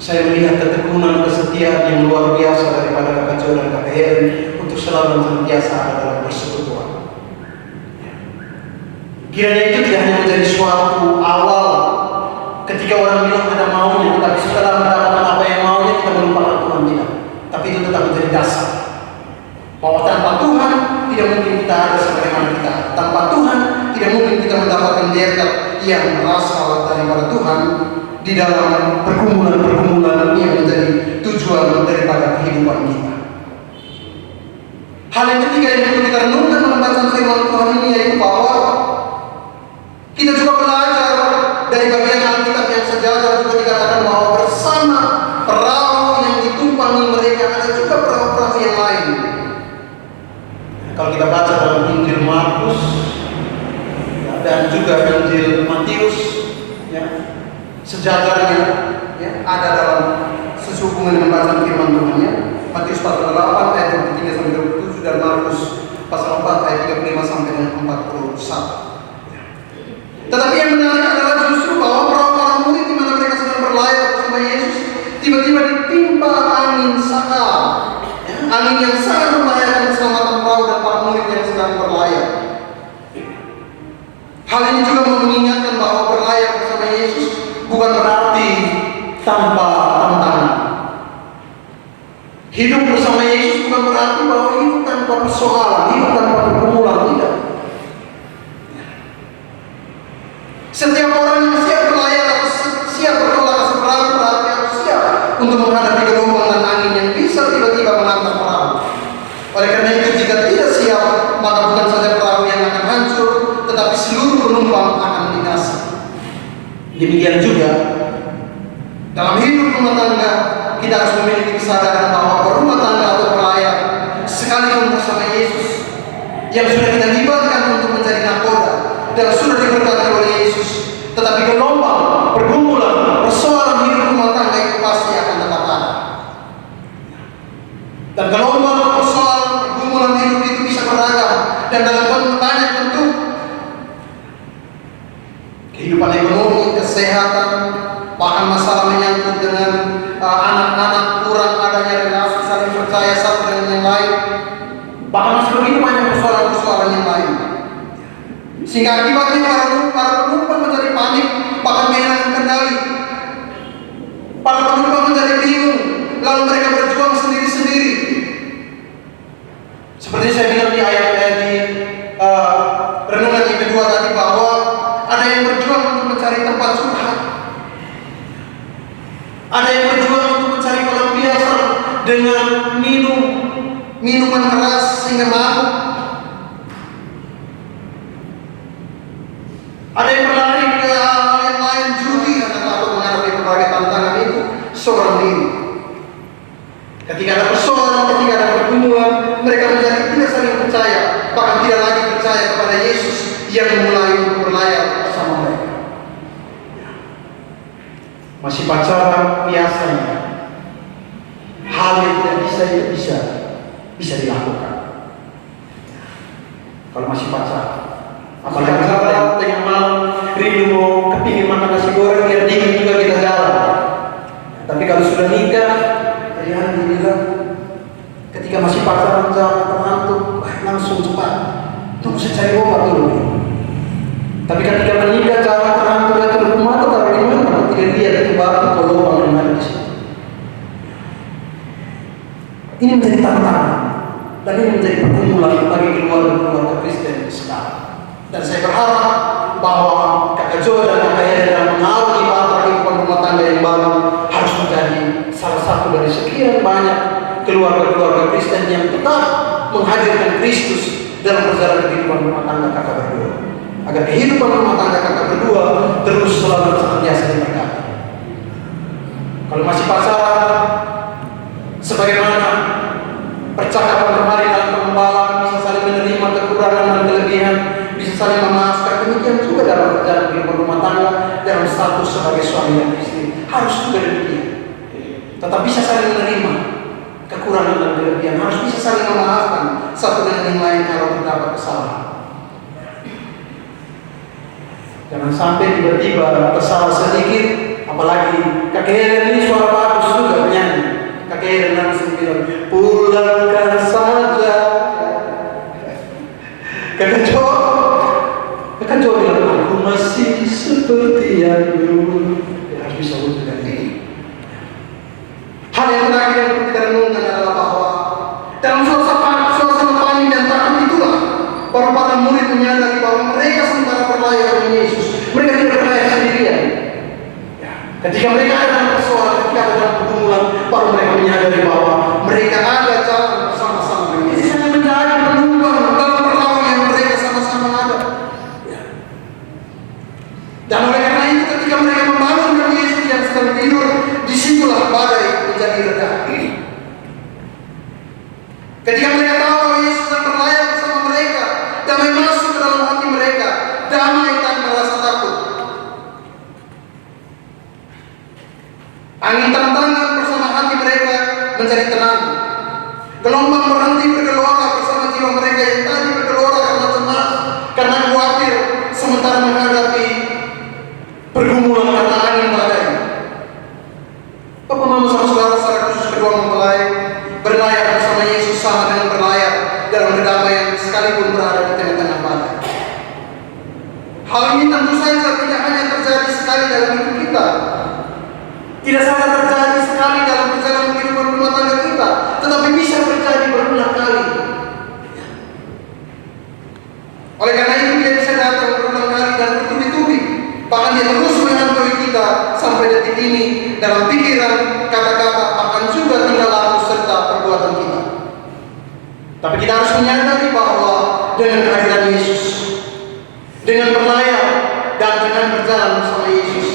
saya melihat ketekunan kesetiaan yang luar biasa daripada kakak Jo dan kakak Helen untuk selalu senantiasa ada dalam persekutuan. Kiranya itu tidak hanya menjadi suatu awal ketika orang bilang ada maunya, tapi setelah mendapatkan apa yang maunya kita melupakan Tuhan, tidak. Tapi itu tetap menjadi dasar bahwa tanpa Tuhan tidak mungkin kita ada sebagaimana kita. Tanpa Tuhan tidak mungkin kita mendapatkan berkat yang berasal daripada Tuhan di dalam pergumulan-pergumulan yang menjadi tujuan daripada kehidupan kita. Hal yang ketiga yang perlu kita renungkan membaca firman Tuhan ini yaitu bahwa kita juga belajar dari bagian Alkitab yang sejajar juga dikatakan bahwa bersama perahu yang ditumpangi mereka ada juga perahu-perahu yang lain. Kalau kita baca dalam Injil Markus dan juga Injil Matius, ya, sejajarnya ya, ada dalam sehubungan dengan bacaan firman Tuhan, ya. Matius pasal 8 ayat 23 sampai 27 dan Markus pasal 4 ayat 35 sampai dengan 41. Tetapi yang menarik adalah justru bahwa para murid di mana mereka sedang berlayar bersama Yesus tiba-tiba ditimpa angin sakal, angin yang sangat membahayakan keselamatan perahu dan para murid yang sedang berlayar. Hal ini juga mengingatkan bahwa berlayar bersama Yesus bukan berarti tanpa tantangan. Hidup bersama Yesus bukan berarti bahwa hidup tanpa persoalan, hidup tanpa pergumulan, tidak. Setiap orang yang siap berlayar atau siap bertolak ke seberang berarti harus siap untuk menghadapi gelombang dan angin yang bisa tiba-tiba menantang perahu. Oleh karena itu, jika tidak siap, maka bukan saja perahu yang akan hancur, tetapi seluruh penumpang akan binasa. Demikian juga dalam hidup rumah tangga, kita harus memiliki kesadaran bahwa berumah tangga atau berlayar sekalipun bersama Yesus yang sudah kita libatkan untuk mencari nakoda dan sudah diberkati oleh Yesus, tetapi gelombang, pergumulan, persoalan hidup rumah tangga itu pasti akan tetap ada. Dan gelombang, persoalan, pergumulan hidup itu bisa beragam dan dalam banyak bentuk. Kehidupan ekonomi, kesehatan, bahkan masalah menyangkut dengan anak-anak, kurang adanya relasi saling percaya satu dengan yang lain, bahkan masih begitu banyak persoalan-persoalan yang lain. Sehingga akibatnya para penumpang menjadi panik, bahkan kehilangan kendali. Para penumpang menjadi bingung, lalu mereka berjuang sendiri-sendiri. Seperti saya bilang di ayat-ayat di renungan yang kedua tadi, bahwa ada yang berjuang untuk mencari tempat curhat, ada yang berjuang untuk mencari pelampiasan dengan minuman keras sehingga mabuk. Ada yang berlari ke hal yang lain, judi, karena takut menghadapi berbagai tantangan itu seorang diri. Ketika ada persoalan, ketika ada pergumulan, mereka menjadi tidak saling percaya, bahkan tidak lagi percaya kepada Yesus yang memulai untuk berlayar bersama mereka. Masih pacaran, biasanya hal yang tidak bisa dilakukan. Kalau masih pacaran, apalagi pacaran tengah malam rindu mau kepingin makan nasi goreng biar dingin juga kita jalan. Tapi kalau sudah nikah, tadi Andi bilang ketika masih pacaran jangan mengantuk, langsung cepat. Tunggu saya cari obat dulu. Tapi ketika menikah jangan terhantu ya terus mata taruh di mana? Tidak lihat itu baru kolobang yang ada di situ. Ini menjadi tantangan dan ini menjadi pergumulan bagi keluarga Kristen sekarang. Dan saya berharap bahwa Kakak Jo dan Kakak Eda dalam mengarungi batu kehidupan rumah tangga yang baru harus menjadi salah satu dari sekian banyak keluarga-keluarga Kristen yang tetap menghadirkan Kristus dalam perjalanan kehidupan rumah tangga kakak berdua, agar kehidupan rumah tangga kakak berdua terus selalu senantiasa diberkati. Kalau masih pacaran, sebagaimana percakapan kemarin dalam pengembalaan, bisa saling menerima kekurangan dan kelebihan, bisa saling memaafkan. Demikian juga dalam perjalanan kehidupan rumah tangga, dalam status sebagai suami dan istri harus juga demikian. Tetap bisa saling menerima kekurangan dan kelebihan, harus bisa saling memaafkan satu dengan yang lain kalau terdapat kesalahan. Jangan sampai tiba-tiba tersalah sedikit, apalagi kakek Helen ini suara bagus juga menyanyi. Kakek Helen langsung bilang, pulangkan saja. Kakak Jo bilang, aku masih seperti yang dulu. Ya, harus bisa wujudkan ini. Hal yang terakhir yang perlu kita renungkan adalah bahwa dalam suasana panik dan takut itulah para murid menyadari bahwa mereka sementara berlayar dengan Yesus, mereka tidak berlayar sendirian. Ya, ketika mereka ada dalam persoalan, ketika ada dalam pergumulan, baru mereka menyadari bahwa mereka ada jalan bersama-sama dengan Yesus. Hanya menjadi penumpang dalam perahu yang mereka sama-sama ada. Ya. Dan oleh karena itu, ketika mereka membangunkan Yesus yang sedang tidur, disitulah badai menjadi reda. Ketika mereka tahu bahwa Yesus sedang berlayar bersama mereka, damai masuk ke dalam hati mereka, damai tanpa rasa takut. mereka yang tadi bergelora karena cemas, karena khawatir, sementara menghadapi pergumulan karena angin badai. Bapak Mama saudara secara khusus kedua mempelai berlayar bersama Yesus sama dengan berlayar dalam kedamaian sekalipun berada di tengah-tengah badai. Hal ini tentu saja tidak hanya terjadi sekali dalam hidup kita, tidak saja terjadi sekali dalam perjalanan kehidupan rumah tangga kita, tetapi bisa terjadi berulang kali. Oleh karena itu dia bisa datang berulang kali dan bertubi-tubi. Bahkan dia terus menghantui kita sampai detik ini dalam pikiran, kata-kata, bahkan juga tingkah laku serta perbuatan kita. Tapi kita harus menyadari bahwa dengan kehadiran Yesus, dengan berlayar dan dengan berjalan bersama Yesus,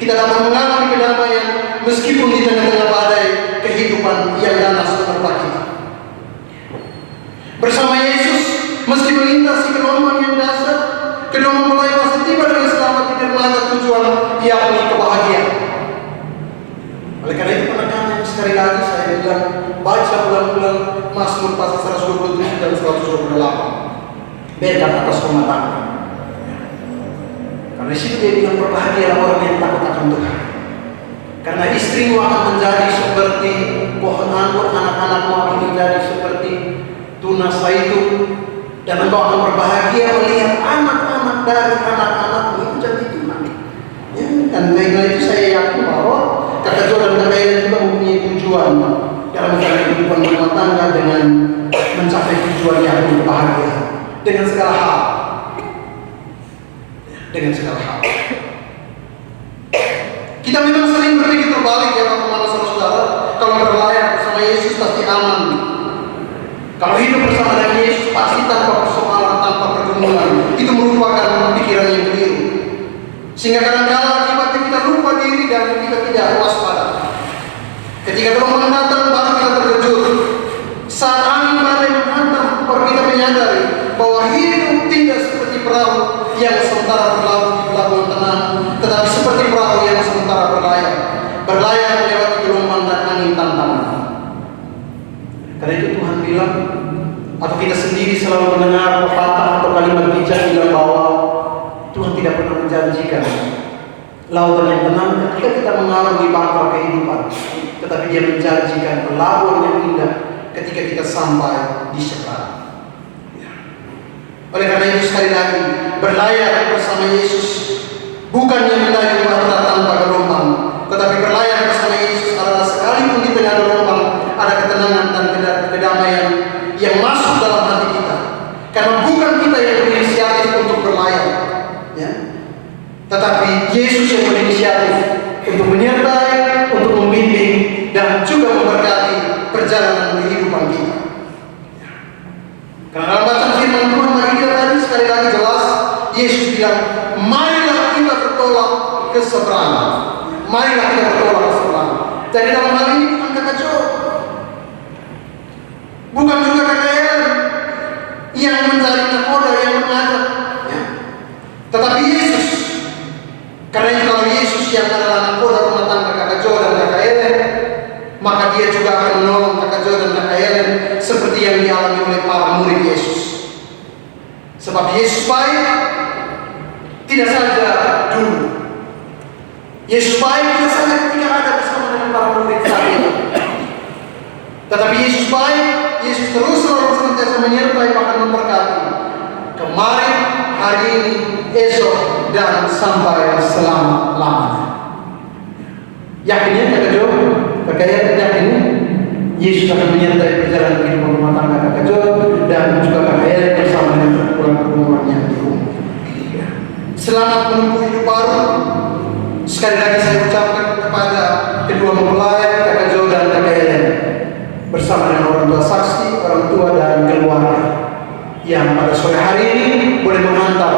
kita dapat mengalami kedamaian meskipun di tengah-tengah badai kehidupan yang ganas menerpa kita. Bersama Yesus, meski melintasi gelombang yang dahsyat, kedua mempelai pasti tiba dengan selamat di dermaga tujuan, yakni kebahagiaan. Oleh karena itu penekanan sekali lagi saya bilang, baca ulang-ulang Mazmur pasal 127 dan 128. Berkat atas rumah tangga. Karena di situ dia bilang berbahagialah orang yang takut akan Tuhan. Karena istrimu akan menjadi seperti pohon anggur, anak-anakmu akan menjadi seperti tunas zaitun, dan engkau akan berbahagia melihat anak-anak dari anak-anakmu itu jadi Tuhan. Ya, dan dengan itu saya yakin bahwa kakak Jo dan kakak Ellen juga mempunyai tujuan dalam menjalani kehidupan rumah tangga dengan mencapai tujuan yang berbahagia dengan segala hal. Dengan segala hal. Kita memang sering berpikir terbalik ya Bapak saudara. Kalau berlayar bersama Yesus pasti aman. Kalau hidup bersama dengan Yesus pasti tanpa persoalan, tanpa pergumulan. Itu merupakan pikiran yang keliru. Sehingga kadang-kadang akibatnya kita lupa diri dan kita tidak waspada. Ketika gelombang datang baru kita terkejut. Saat angin badai menghantam baru kita menyadari bahwa hidup tidak seperti perahu yang sementara berlabuh di pelabuhan tenang, tetapi seperti perahu yang sementara berlayar melewati gelombang dan angin tantangan. Karena itu Tuhan bilang, atau kita sendiri selalu mendengar pepatah atau kalimat bijak bilang bahwa Tuhan tidak pernah menjanjikan lautan yang tenang ketika kita mengarungi bahtera kehidupan, tetapi Dia menjanjikan pelabuhan yang indah ketika kita sampai di seberang. Oleh karena itu sekali lagi, berlayar bersama Yesus bukannya mendayung bahtera tanpa gelombang, tetapi berlayar bersama Yesus adalah sekalipun di tengah gelombang ada ketenangan dan kedamaian yang masuk dalam hati kita. Karena bukan kita yang berinisiatif untuk berlayar, ya, tetapi Yesus yang berinisiatif untuk menyertai, untuk membimbing dan juga memberkati perjalanan kehidupan kita. Karena dalam bacaan firman Tuhan bagi kita tadi sekali lagi jelas, Yesus bilang, marilah kita bertolak ke seberang. Marilah kita bertolak ke seberang. Jadi dalam hal ini bukan kakak Jo, bukan juga kakak Ellen yang mencari nakoda, yang mengajak, ya. Tetapi Yesus. Karena itu kalau Yesus yang adalah nakoda rumah tangga kakak Jo dan kakak Ellen, maka Dia juga akan menolong kakak Jo dan kakak Ellen seperti yang dialami oleh para murid Yesus. Sebab Yesus baik tidak saja dulu. Yesus baik tidak saja ketika ada bersama dengan para murid saat itu. Tetapi Yesus baik, Yesus terus selalu senantiasa menyertai bahkan memberkati. Kemarin, hari ini, esok, dan sampai selama-lamanya. Yakinnya kakak Jo, kakak Ellen yakin Yesus akan menyertai perjalanan kehidupan rumah tangga kakak Jo dan juga kakak Ellen bersama dengan pergumulan yang di rumah. Selamat menempuh hidup baru. Sekali lagi saya ucapkan kepada kedua mempelai kakak Jo dan kakak Ellen bersama dengan orang tua saksi, orang tua dan keluarga yang pada sore hari ini boleh menghantar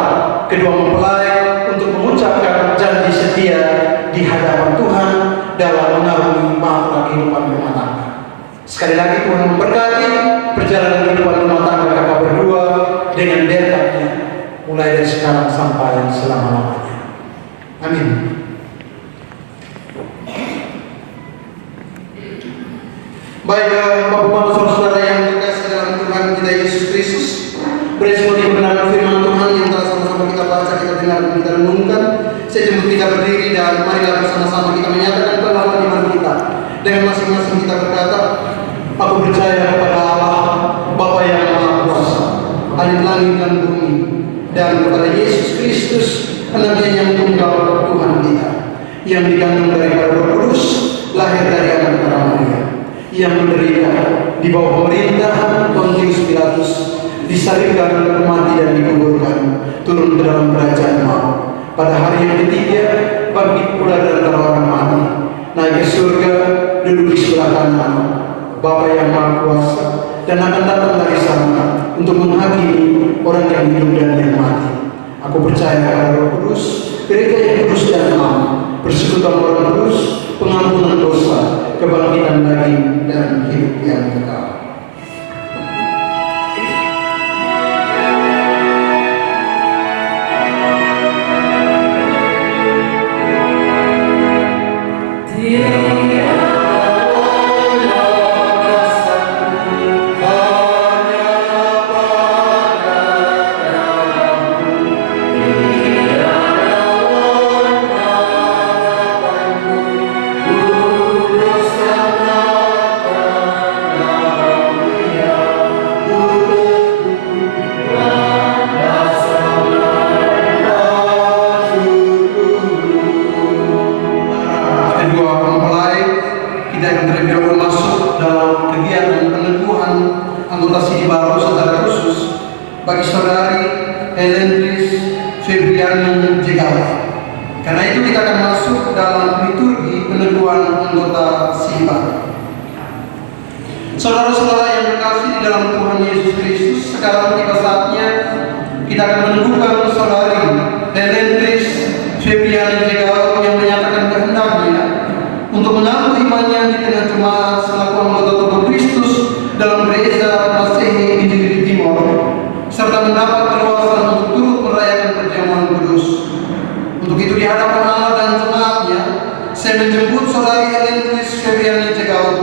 kedua mempelai untuk mengucapkan janji setia di hadapan Tuhan dalam mengarungi bahtera kehidupan rumah tangga. Sekali lagi Tuhan memberkati perjalanan kehidupan rumah tangga kakak berdua dengan berkat-Nya mulai dari sekarang sampai selama-lamanya. Amin. Baik, Bapak-Bapak saudara yang dikasihi dalam Tuhan kita Yesus Kristus, langit dan bumi, dan kepada Yesus Kristus, Anaknya yang tunggal Tuhan kita, yang dikandung daripada Roh Kudus, lahir dari anak darah Maria, yang menderita di bawah pemerintahan Pontius Pilatus, disalibkan, mati dan dikuburkan, turun ke dalam kerajaan maut. Pada hari yang ketiga, bangkit pula dari antara orang mati, naik ke surga, duduk di sebelah kanan Bapa yang Maha Kuasa, dan akan datang dari sana untuk menghakimi orang yang hidup dan yang mati. Aku percaya kepada Roh Kudus, gereja yang kudus dan am, persekutuan orang kudus, pengampunan dosa, kebangkitan daging, dan hidup yang kekal. Bagi saudari Helentris Febriani Jegawa. Karena itu kita akan masuk dalam liturgi peneguhan anggota SIBA. Saudara-saudara yang berkasih di dalam Tuhan Yesus Kristus, sekarang tiba saatnya kita akan meneguhkan saudari Helentris Febriani Jegawa yang menyatakan kehendaknya untuk mengaku imannya di tengah jemaat selaku anggota tubuh Kristus dalam gereja Masehi di Timor, serta mendapat keluasan untuk turut merayakan perjamuan kudus. Untuk itu di hadapan Allah dan jemaatnya, saya menjemput saudari Helentris Febriani Jegawa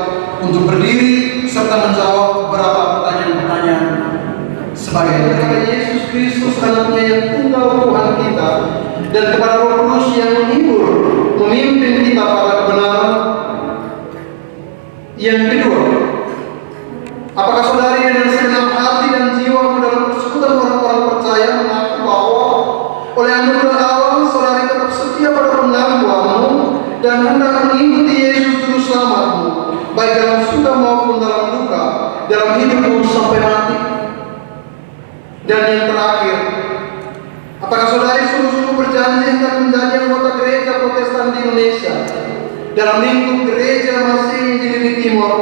untuk berdiri serta menjawab beberapa pertanyaan-pertanyaan. Sebagai kepada Yesus Kristus, Anaknya yang tunggal Tuhan kita, dan kepada Roh Kudus yang menghibur, memimpin kita pada kebenaran. Yang kedua, apakah saudari dengan segenap hati dan jiwa dalam persekutuan orang-orang percaya mengaku bahwa oleh anugerah Allah saudari tetap setia pada pengakuanmu dan hendak mengikuti Yesus Juru Selamatmu, baik dalam suka maupun dalam duka, dalam hidupmu sampai mati? Dan yang terakhir, apakah saudari sungguh-sungguh berjanji akan menjadi anggota gereja Protestan di Indonesia dalam lingkup gereja Masehi di Timor,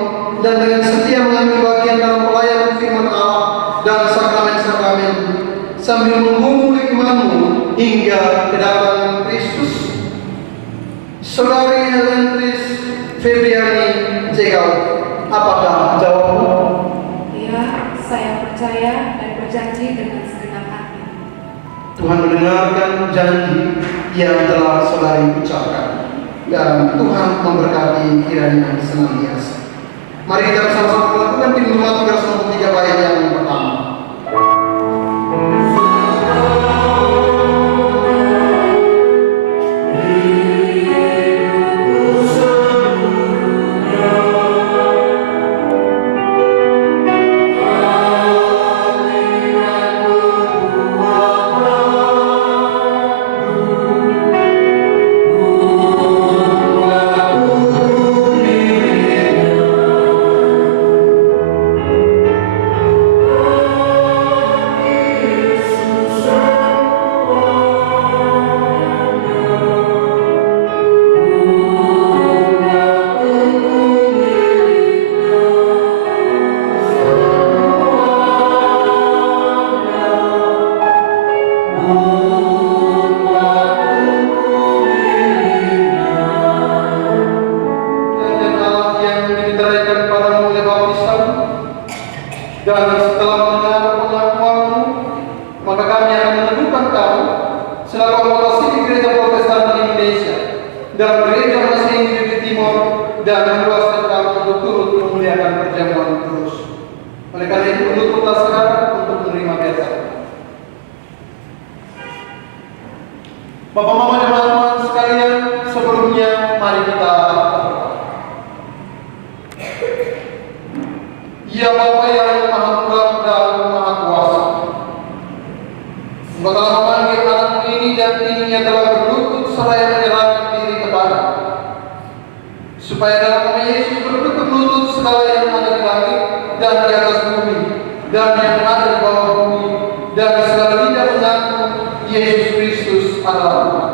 dan dengan setia mengambil bagian dalam pelayanan firman Allah dan sakramen-sakramen sambil menggumuli imanmu hingga kedatangan Kristus? Saudari Helentris Febriani Jegawa, apakah jawabmu? Ya, saya percaya dan berjanji dengan segenap hati. Tuhan mendengarkan janji yang telah saudari ucapkan, dan Tuhan memberkati kiranya senantiasa. Mari kita bersama-sama melakukan Pimdumat 363 bait yang pertama. Dan setelah mendengar pengakuanmu, maka kami akan meneguhkan kamu selaku anggota sipil gereja Protestan di Indonesia dalam gereja Masehi di Timor, dan meluaskan kamu untuk turut memuliakan perjamuan kudus. Oleh karena itu, menutuplah sekarang untuk menerima beasiswa. Bapak Mama dan teman-teman sekalian, sebelumnya mari kita berdoa. Ya Bapa yang Maha Kuat dan Maha Kuasa, yang ada di bawah bumi, dan segala lidah mengaku Yesus Kristus adalah Tuhan.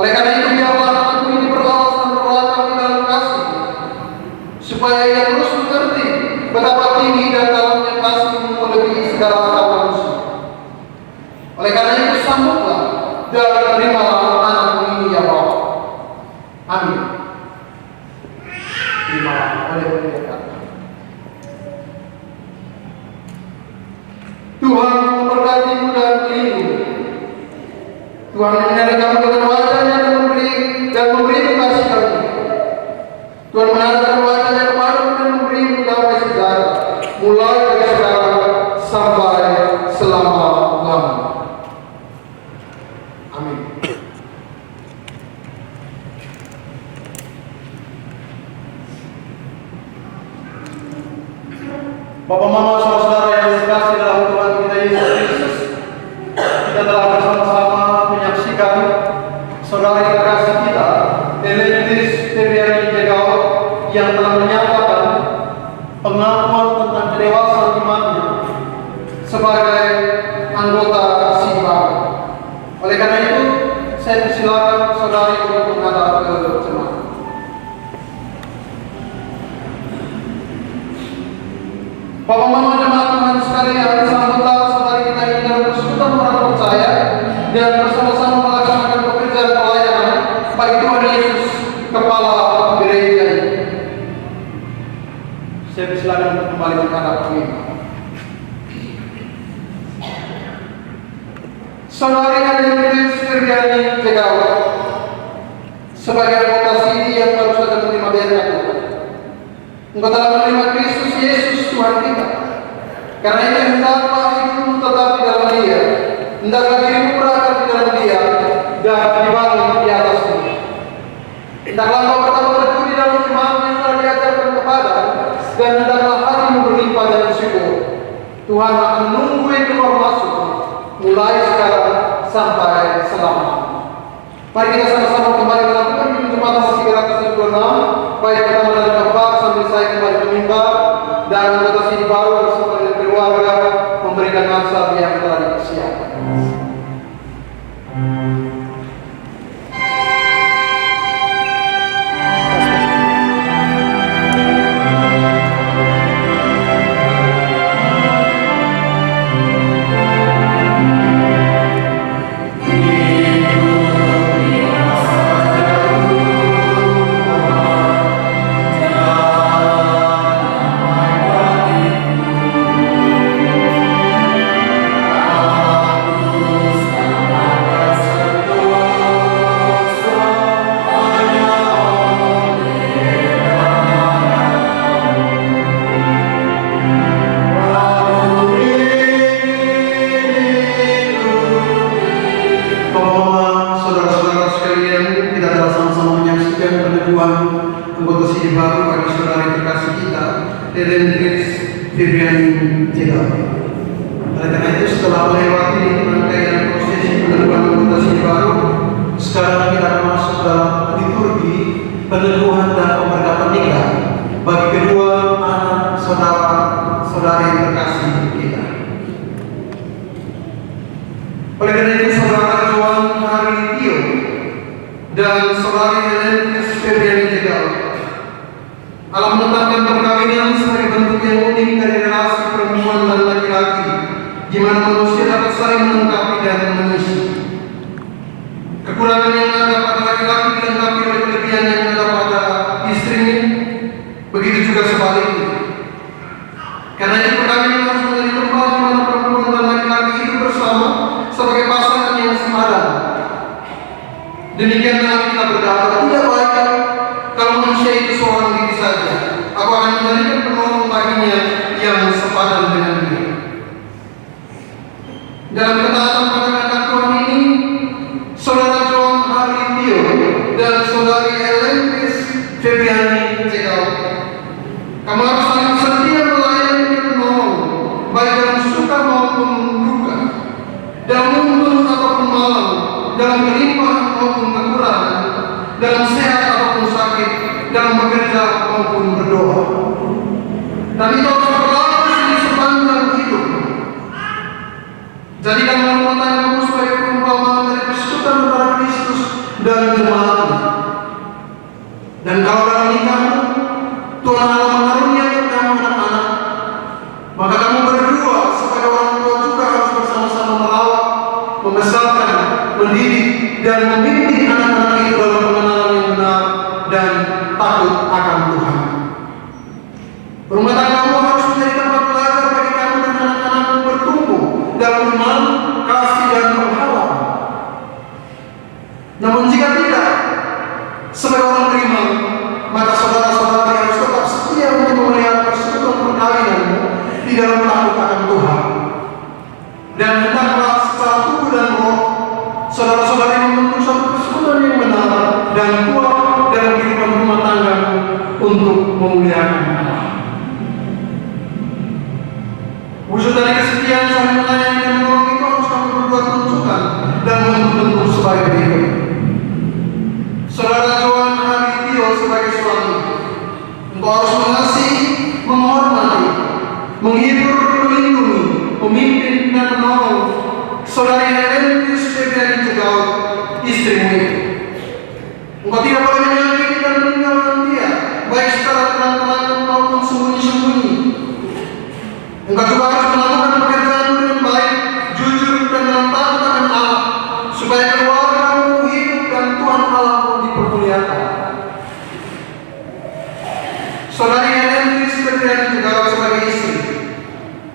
Oleh karena itu, biarlah anakku ini berlawas dan berlakang di dalam kasih, supaya ia terus mengerti betapa tinggi dan dalamnya kasih-Mu melebihi segala akal manusia. Oleh karena itu, sambutlah dan terimalah anakku ini, ya Bapa. Amin. Terimalah oleh pendidikan. Tuhan memberkatimu dan melindungi. Tuhan menyinari kamu dengan wajah-Nya dan memberimu kasih karunia. Tuhan menatapkan wajah-Nya kepadamu dan memberimu damai sejahtera, mulai dari sekarang sampai selama-lamanya. Amin. Bapak, Mama, saudara yang dikasihi dalam Tuhan kita Yesus Kristus, kita telah bersama-sama menyaksikan saudari terkasih kita, Elentis Febriani Jegau, yang telah menyatakan pengakuan tentang kedewasaan imannya sebagai anggota SIBA. Oleh karena itu, saya persilakan saudari untuk menghadap ke jemaat. Bapak, Mama, jemaat Tuhan sekalian, sambutlah saudari kita ini dalam persekutuan orang percaya dan bersama-sama melaksanakan pekerjaan pelayanan bagi Tuhan Yesus, Kepala Gereja ini. Saya persilakan untuk kembali menghadap kami. Saudari Elentis Febriani Jegau, sebagai anggota SIDI yang baru saja menerima berkat Tuhan, engkau telah menerima Kristus Yesus Tuhan kita. Karena itu hendaklah hidupmu tetap di dalam Dia, hendaklah dirimu berakar di dalam Dia dan dibangun di atas Dia. Hendaklah engkau tetap teguh di dalam iman yang telah diajarkan kepadamu, dan hendaklah hatimu berlimpah dengan syukur. Tuhan akan menunggu keluar masuk mulai sekarang sampai selamanya. Mari kita sama-sama kembali melakukan Jumatan Masih Gerak ke-76, baik pertama dan keempat, sambil saya kembali menimba dan anggota SIDI baru bersama dengan keluarga memberikan mansab yang telah dipersiapkan. Anggota SIDI baru bagi saudari terkasih kita, Elentis Febriani Jegau. Oleh karena itu, setelah melewati rangkaian prosesi peneguhan anggota SIDI baru, sekarang kita akan masuk dalam liturgi peneguhan dan pemberkatan nikah bagi kedua anak saudara-saudari terkasih kita. Oleh karena itu, saudara Joan Hari Tio dan saudari Elentis Febriani Jegau alam menetapkan perkawinan sebagai bentuk yang unik dari relasi perempuan dan laki-laki, di mana manusia dapat saling melengkapi dan mengisi. Kekurangan yang ada pada laki-laki dilengkapi oleh kelebihan yang ada pada istrinya, begitu juga sebaliknya. Karena itu perkawinan harus menjadi tempat di mana perempuan dan laki-laki itu bersama sebagai pasangan yang sepadan. Demikianlah kita berkata, tidak baik kalau manusia itu seorang diri saja. Aku akan menjadikan penolong baginya yang sepadan dengan dia. Dalam ketaatan pada Jadikanlah rumah tanggamu sebagai perumpamaan dari persekutuan antara Kristus dan jemaatnya. Dan kalau dalam nikahmu Tuhan Allah mengaruniakan kamu anak-anak, maka kamu berdua sebagai orang tua juga harus bersama-sama merawat, membesarkan, mendidik, dan membimbing anak-anak itu dalam pengenalan yang benar dan takut akan Tuhan. Rumah tanggamu harus menjadi tempat belajar bagi kamu dan anak-anakmu bertumbuh dalam iman, kasih, dan pengharapan. Namun jika tidak, sebagai orang beriman, maka saudara-saudari harus tetap setia untuk memelihara persekutuan perkawinanmu di dalam takut akan Tuhan. Dan hendaklah secara tubuh dan roh, saudara-saudari membentuk suatu persekutuan yang benar dan kuat dalam kehidupan rumah tanggamu untuk memuliakan Allah. Wujud dari kesetiaan saling melayani dan menolong itu harus kamu berdua tunjukkan dan bentuk sebagai berikut. Saudara Joan Haritio sebagai suami, engkau harus mengasihi, menghormati, menghibur, melindungi, memimpin dan menolong saudari Helen Febriani Jegaut, istrimu itu. Engkau tidak boleh menyakiti dan meninggalkan dia, baik secara terang-terangan maupun sembunyi-sembunyi. Engkau juga harus melakukan pekerjaanmu dengan baik, jujur, dan dalam takut akan Allah, supaya keluargamu hidup dan Tuhan Allahmu dipermuliakan. Saudari Helen Febriani Jegaut sebagai istri,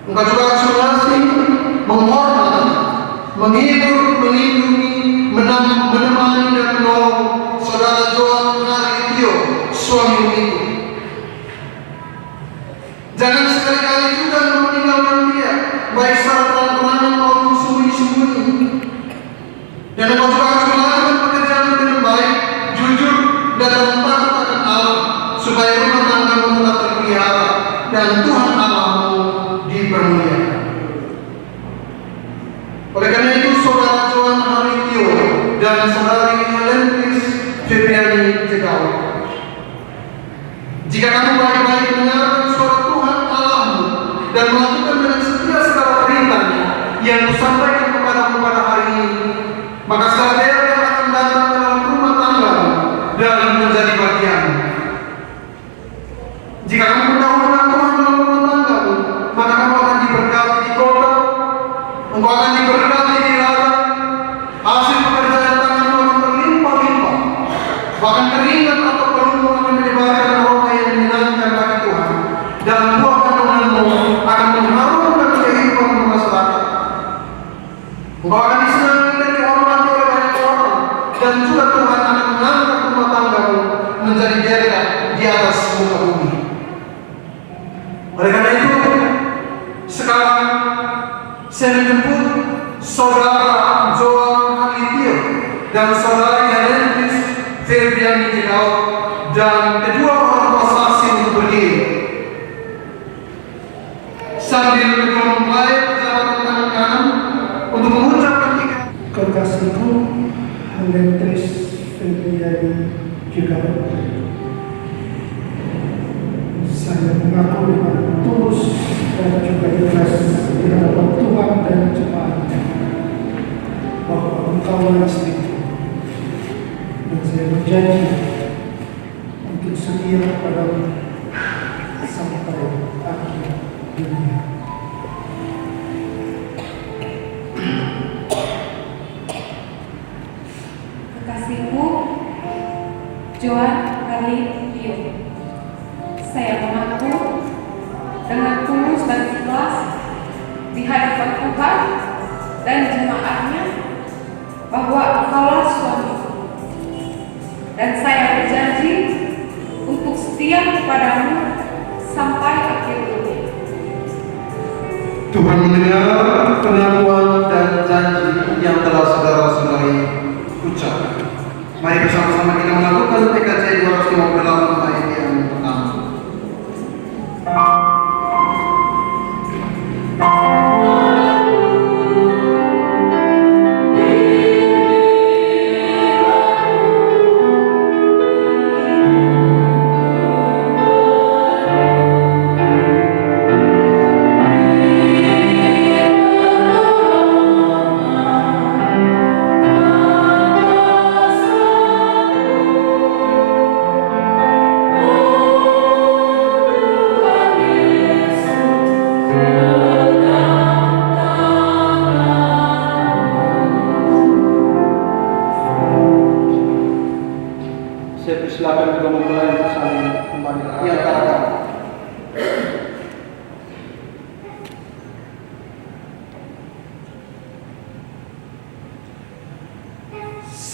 engkau juga harus mengasihi, menghormati, menghibur, melindungi, menemani, dan menolong saudara Joan Haritio, suamimu itu. Jangan sekali-kali juga meninggalkan dia, baik secara terang-terangan maupun sembunyi-sembunyi. Dan engkau juga harus melakukan pekerjaan dengan baik, jujur, dan dalam takut akan Allah, supaya rumah tanggamu tetap terpelihara dan Tuhan Allahmu dipermuliakan. Oleh karena itu, saudara Joan Haritio dan saudari Helen Febriani Jegaut, jika kamu baik-baik mendengarkan suara Tuhan Allahmu dan melakukan dengan setia segala perintahnya yang disampaikan kepadamu pada hari ini, maka segala berkat yang akan datang ke dalam rumah tanggamu dan menjadi bagianmu. Jika kamu mendahulukan Tuhan dalam rumah tanggamu, maka kamu akan diberkati di kota, engkau akan diberkati di ladang, hasil pekerjaan tanganmu akan berlimpah-limpah, bahkan keringat atau pelumu akan menyebarkan aroma yang menyenangkan bagi Tuhan, dan buah kandunganmu akan mengharumkan kehidupan masyarakat. Engkau akan disenangi dan dihormati oleh banyak orang, dan juga Tuhan akan mengangkat rumah tanggamu menjadi berkat di atas muka bumi. Oleh karena itu, sekarang saya menjemput saudara Joan Haritio dan saudari Helen Febriani Jegaut dan kedua orang tua saksi untuk berdiri. Sambil kedua mempelai berjabat tangan kanan untuk mengucapkan tiga. Kekasihku Helen Febriani Jegaut, saya mengaku dengan tulus dan juga ikhlas di hadapan Tuhan dan jemaatnya bahwa engkaulah istriku, dan saya berjanji untuk setia kepadamu sampai akhir dunia. Kekasihku Joan Haritio, saya mengaku dengan tulus dan ikhlas di hadapan Tuhan dan jemaatnya bahwa engkaulah suamiku, dan saya berjanji untuk setia kepadamu sampai akhir dunia. Tuhan mendengar pengakuan dan janji yang telah saudara-saudari ucapkan. Mari bersama-sama kita melakukan PKJ 258 ayat yang pertama.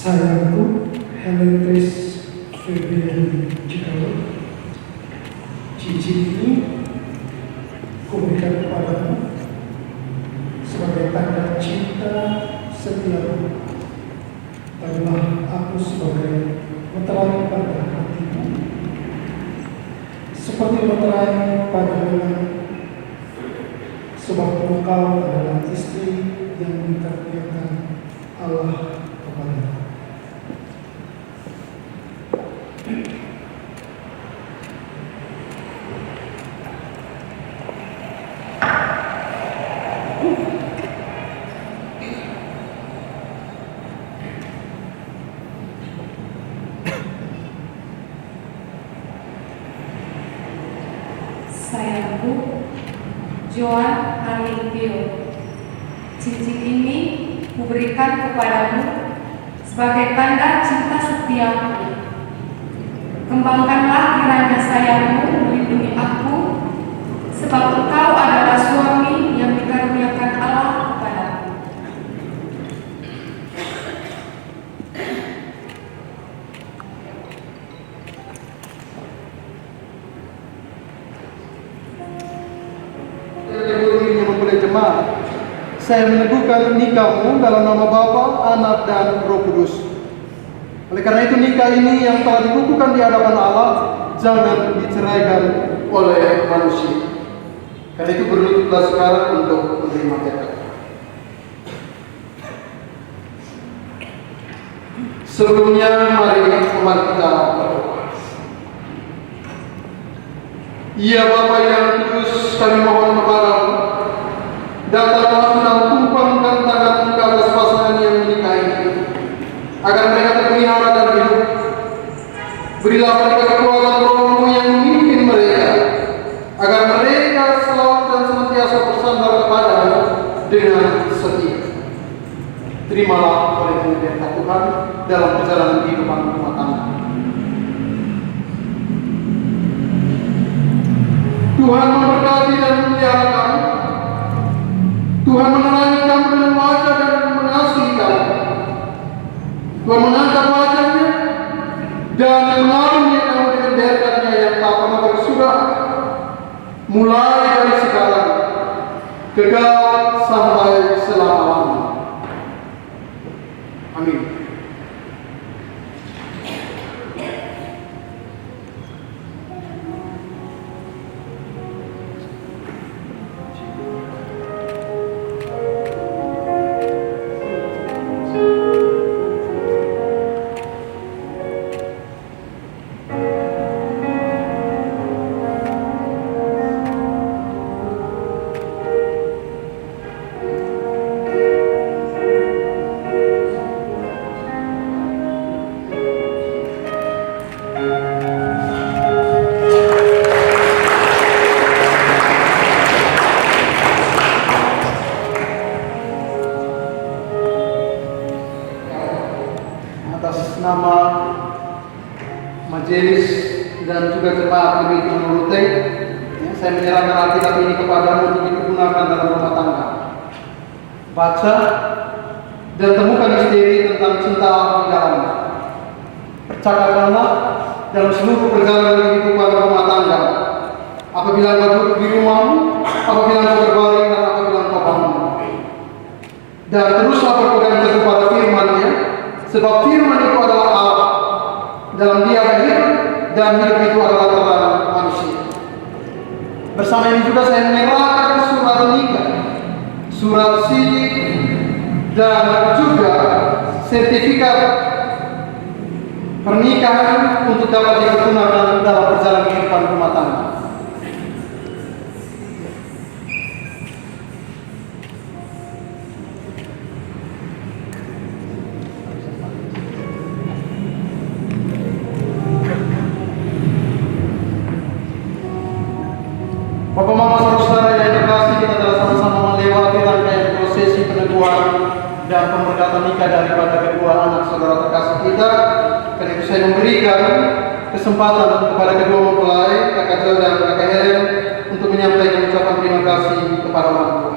Sayangku, Helen Tris Febriani Cikalu, cincin ini kuberikan kepadamu sebagai tanda cinta setiamu. Tahulah aku sebagai meterai pada hatimu, seperti meterai pada bulan, sebab engkau adalah istri yang dikaruniakan Allah kepadamu. Sayangku, Joan Alintio, cincin ini kuberikan kepadamu sebagai tanda cinta setiaku. Kembangkanlah kiranya sayangmu melindungi aku, sebab engkau adalah suami yang dikaruniakan Allah kepadamu. Saya meneguhkan nikahmu dalam nama Bapa, Anak, dan Roh Kudus. Oleh karena itu nikah ini yang telah dikukuhkan di hadapan Allah jangan diceraikan oleh manusia. Karena itu berlututlah sekarang untuk menerima tekad. Sebelumnya mari kita berdoa. Ya Bapa yang kudus, kami mohon kepadamu, datanglah dan tumpangkan tangan-Mu ke atas pasangan yang menikah ini, agar mereka terpelihara dan hidup. Berilah mereka kekuatan Roh-Mu yang memimpin mereka, agar mereka selalu dan senantiasa bersandar kepada-Mu dengan setia. Terimalah oleh berkat Tuhan dalam perjalanan kehidupan rumah tangga. Tuhan memberkati dan memelihara kamu. Tuhan menerangi kamu dengan wajah dan mengasihi kamu. Tuhan mengangkat wajahnya dan mengaruniakan kamu dengan berkat-Nya yang tak pernah bersudah, mulai dari sekarang, kekal sampai selama-lamanya. Amin. Atas nama majelis dan juga jemaat Gereja Menurute, saya menyerahkan Alkitab ini kepadamu untuk digunakan dalam rumah tangga. Baca dan temukan misteri tentang cinta Allah di dalamnya. Percakapanlah dalam seluruh perjalanan kehidupan rumah tangga. Apabila engkau duduk di rumahmu, apabila engkau berbaring, dan apabila engkau bangun. Dan teruslah berpegang teguh pada firman-Nya, sebab firman itu adalah Allah. Dalam Dia ada hidup, dan hidup itu adalah terang manusia. Bersama ini juga saya menyerahkan surat nikah, surat sidik, dan juga sertifikat pernikahan untuk dapat digunakan dalam perjalanan kehidupan rumah tangga. Bapak Mama saudara yang terkasih, kita telah sama-sama melewati rangkaian prosesi peneguhan dan pemberkatan nikah daripada kedua anak saudara terkasih kita. Karena itu saya memberikan kesempatan kepada kedua mempelai, Kakak Jel dan Kakak Helen, untuk menyampaikan ucapan terima kasih kepada orang tua.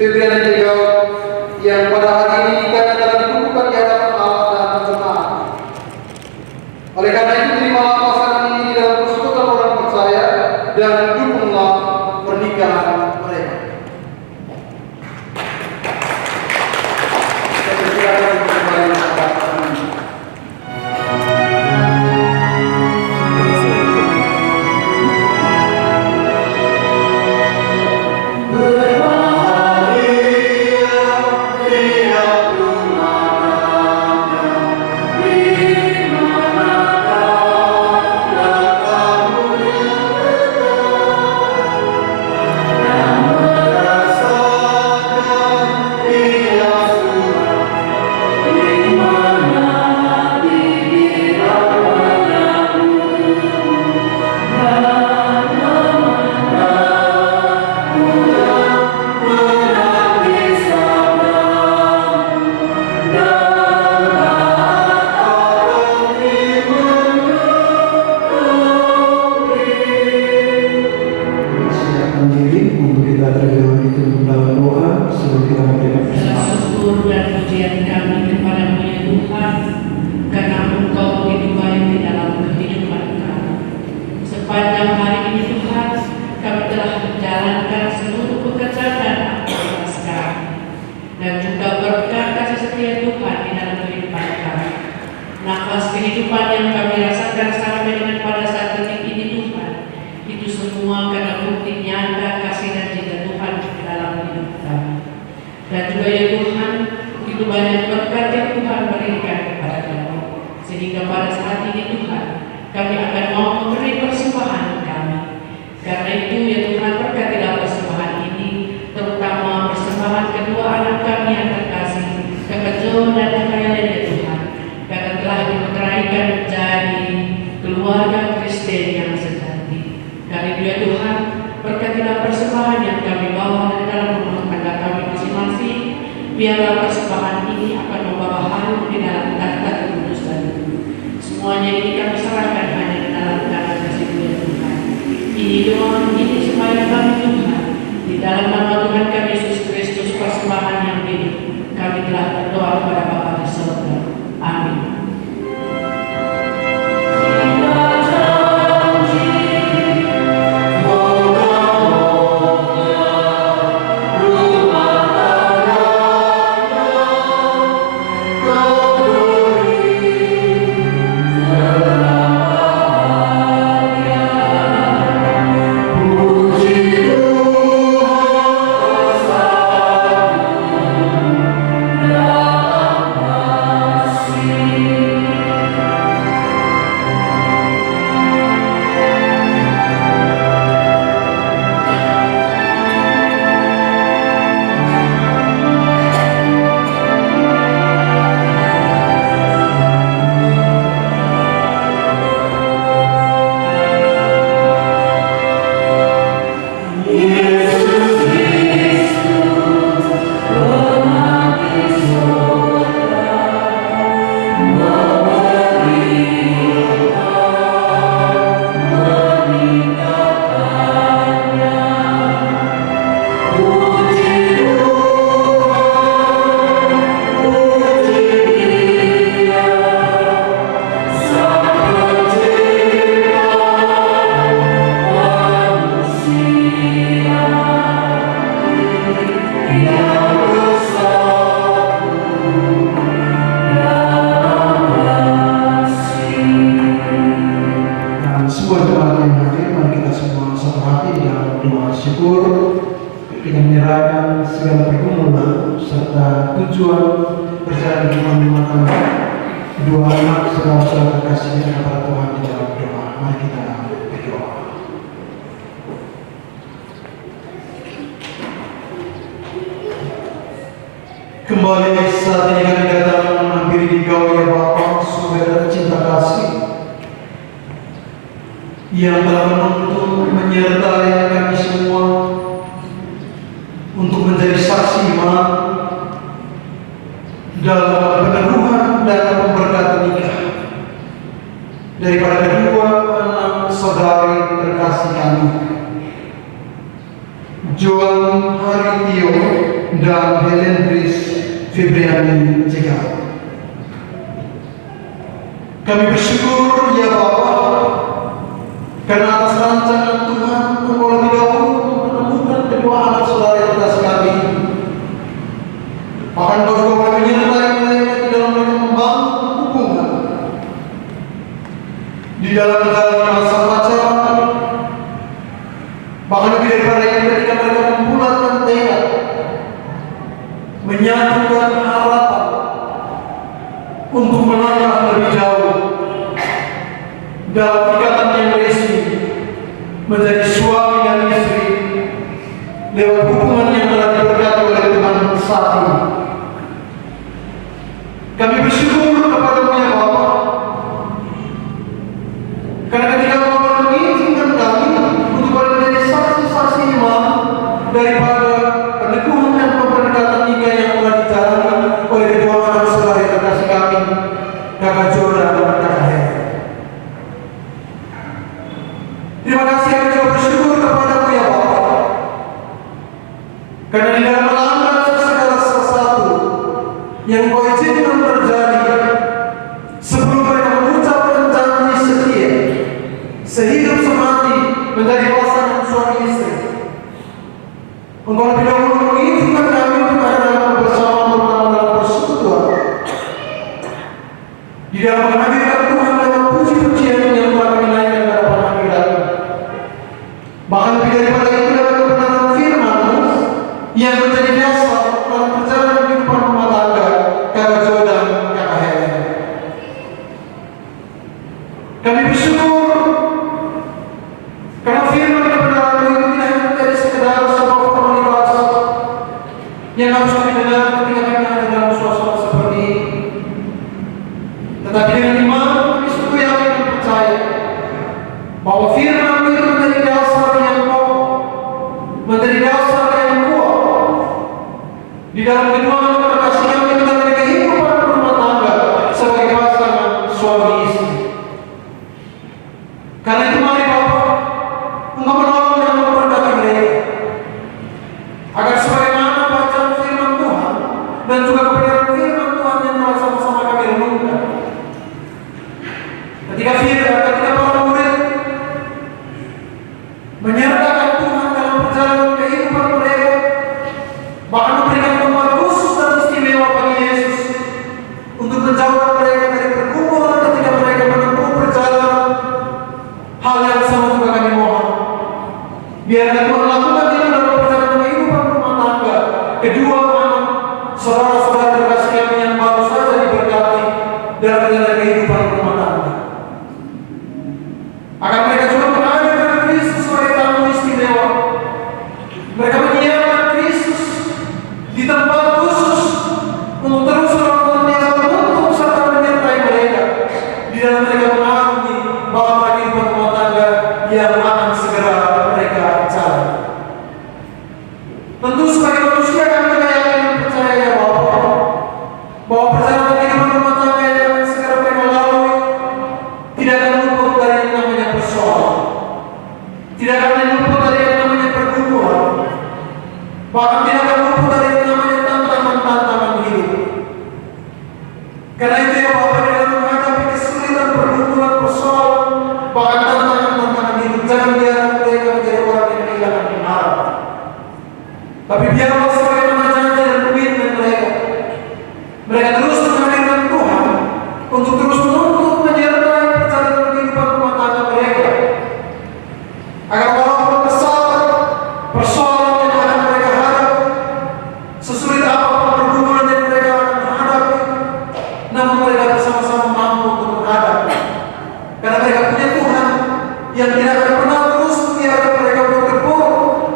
Febrian Tegau yang pada hari ini kami telah dikukuhkan di hadapan Allah dan jemaat. Oleh karena itu, terimalah pasangan ini di dalam persekutuan orang percaya dan dukunglah pernikahan mereka. Saya persilakan untuk kembali ke tempat. Siapkan diri untuk kita terlebih itu dalam doa sebelum kita memberikan Segala persembahan. syukur dan pujian kami kepada-Mu ya Tuhan, karena Engkau begitu baik di dalam kehidupan kami. Sepanjang hari ini Tuhan, kami telah menjalankan seluruh pekerjaan dan aktivitas kami, dan juga berkat kasih setia Tuhan di dalam kehidupan kami. Nafas kehidupan yang kami rasakan sampai dengan pada saat detik ini Tuhan, itu semua karena bukti nyata kasih dan cinta Tuhan di dalam hidup kami. Dan juga ya Tuhan, begitu banyak berkat yang Tuhan berikan kepada kami, sehingga pada saat ini Tuhan, kami akan mau memberi persembahan kami. Karena itu ya Tuhan, berkatilah persembahan ini, terutama persembahan kedua anak kami yang terkasih, Kakak Jo dan Kakak Yalen ya Tuhan, karena telah dimeteraikan menjadi keluarga Kristen yang sejati. Karena itu ya Tuhan, berkatilah persembahan yang kami bawa dari dalam rumah tangga kami masing-masing. Biarlah persembahan ini akan membawa harum di dalam tahta kekudusan. Semuanya ini kami serahkan hanya di dalam tangan kasih-Mu ya Tuhan. Ini doa ini supaya kami Tuhan, di dalam nama Tuhan kami Yesus Kristus, persembahan yang hidup, kami telah berdoa kepada Bapa di surga. Amin. Dan sebuah jemaat yang hadir, mari kita semua satu hati di dalam doa syukur. Kita menyerahkan segala pergumulan serta tujuan berjalan di rumah tangga kedua anak saudara-saudara terkasihnya kepada Tuhan di dalam doa. Mari kita berdoa. Kembali saat ini kami datang menghampiri Dikau ya Bapa, sumber cinta kasih yang telah menuntun menyertai kami semua untuk menjadi saksi iman dalam peneguhan dan pemberkatan nikah daripada kedua anak saudari terkasih kami, Joan Haritio dan Helen Chris Febriani Cekal. Kami bersyukur ya Bapa, karena atas rancangan Tuhan Engkau lebih dahulu menemukan kedua anak saudara yang kasih kami. Bahkan Kau juga boleh menyertai mereka di dalam mereka membangun hubungan di dalam menjalani masa pacaran. Bahkan lebih daripada itu, ketika mereka membulatkan tekad, menyatukan harapan untuk melangkah lebih jauh dalam ikatan yang resmi menjadi suami dan istri lewat hubungan yang telah diberkati oleh Tuhan saat ini. Kami bersyukur kepada-Mu ya Bapa, karena ketika Kau mengizinkan kami untuk boleh menjadi saksi-saksi iman daripada peneguhan dan pemberkatan nikah yang telah dijalani oleh kedua anak saudara yang terkasih kami, Kakak Jordan dan Kakak Hera. Terima kasih, kami juga bersyukur kepada-Mu ya Bapa, karena di dalam melanggar segala sesuatu yang Kau izinkan terjadi sebelum mereka mengucapkan janji setia sehidup semati menjadi pasangan suami istri, Engkau lebih dahulu mengizinkan kami untuk ada dalam bersama terutama dalam persekutuan di dalam menghadirkan Tuhan lewat puji-pujian yang telah kami naikkan ke hadapan hadirat. Bahkan lebih daripada itu, dalam kebenaran firman-Mu yang menjadi dasar dalam perjalanan kehidupan rumah tangga Kakak Jo dan Kakak Helen. Kami bersyukur karena firman kebenaran-Mu itu tidak hanya menjadi sekedar sebuah formalitas yang harus kami dengar ketika kami ada dalam suasana seperti ini, tetapi dengan iman kami sungguh yakin dan percaya bahwa firman itu menjadi dasar yang kokoh, menjadi dasar yang kuat di dalam kedua anak terkasih kami menjalani kehidupan rumah tangga sebagai pasangan suami istri. Karena itu mari Bapa, Engkau menolong dan memberkati mereka, agar sebagaimana bacaan firman Tuhan dan juga kebenaran firman Tuhan yang telah sama-sama kami renungkan, ketika para murid menyertakan Tuhan dalam perjalanan kehidupan mereka, bahkan memberikan tempat khusus dan istimewa bagi Yesus untuk menjauhkan mereka dari pergumulan ketika mereka menempuh perjalanan. Hal yang sama juga kami mohon, biarlah Tuhan lakukan itu dalam perjalanan kehidupan rumah tangga kedua anak saudara-saudara terkasih kami yang baru saja diberkati dalam perjalanan kehidupan rumah tangga. Agar mereka juga menghadirkan Kristus sebagai tamu istimewa. Mereka menyiapkan Kristus di tempat khusus untuk terus senantiasa menuntun serta menyertai mereka di dalam mereka mengarungi bahwa kehidupan rumah tangga yang akan segera mereka jalani. Tentu sebagai manusia kami juga yakin dan percaya ya Bapa, bahwa perjalanan kehidupan rumah tangga yang akan segera mereka lalui tidak akan luput dari yang namanya persoalan, tidak akan luput dari yang namanya pergumulan, bahkan tidak akan luput dari yang namanya tantangan-tantangan hidup. Karena itu ya Bapa, di dalam menghadapi kesulitan, pergumulan, persoalan, bahkan tantangan-tantangan hidup, jangan biarkan mereka menjadi orang yang kehilangan harapan. Tapi biarlah sebagaimana janji dan komitmen mereka terus menghadirkan Tuhan untuk terus menuntut menyertai perjalanan kehidupan rumah tangga mereka, agar walaupun besar persoalan yang akan mereka hadapi, sesulit apapun pergumulan yang mereka akan hadapi, namun mereka bersama-sama mampu untuk menghadapi, karena mereka punya Tuhan yang tidak akan pernah terus membiarkan mereka berkepung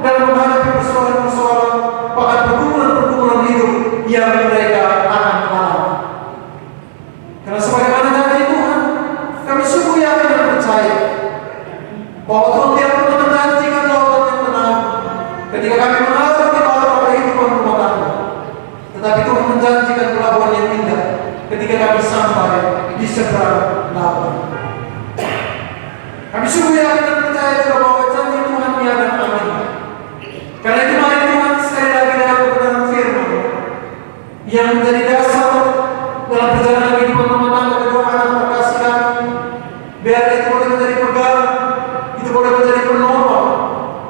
dalam menghadapi persoalan-persoalan, bahkan pergumulan-pergumulan hidup yang mereka akan alami. Karena sebagaimana janji Tuhan, kami sungguh yakin dan percaya bahwa Tuhan tidak pernah menjanjikan lautan yang tenang ketika kami menghadapi bahwa kehidupan rumah tangga, tetapi Tuhan menjanjikan pelabuhan yang indah ketika kami sampai di seberang lautan. Kami sungguh yakin dan percaya juga bahwa janji Tuhan ya dan amin. Karena itu mari Tuhan sekali lagi dalam kebenaran firman Biar itu boleh menjadi pegangan, itu boleh menjadi penolong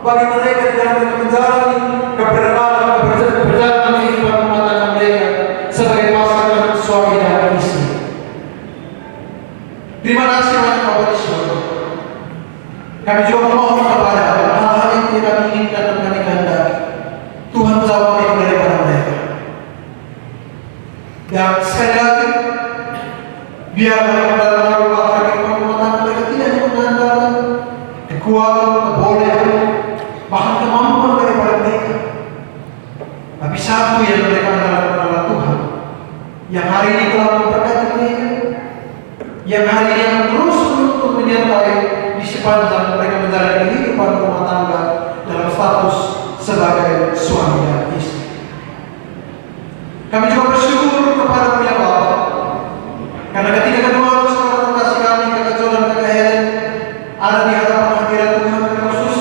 bagi mereka di dalam mereka menjalani perjalanan kehidupan rumah tangga mereka sebagai pasangan suami dan istri. Terima kasih banyak Bapak di surga. Kami juga memohon kepada hal-hal yang tidak kami inginkan dan kami kehendaki. Tuhan jawab itu daripada mereka. Dan sekali lagi, biar mereka dalam rumah tangga mereka tidak hanya mengandalkan kekuatan, kebolehan, bahkan kemampuan daripada mereka, tapi satu yang mereka andalkan adalah Tuhan yang hari ini telah memberkati mereka, yang hari ini akan terus menuntun menyertai di sepanjang mereka menjalani kehidupan rumah tangga dalam status sebagai suami dan istri. Kami juga bersyukur kepada Punya Bapa, karena ketika kedua saudara terkasih kami, Kakak Jo dan Kakak Helen, ada di hadapan hadirat Tuhan Yesus,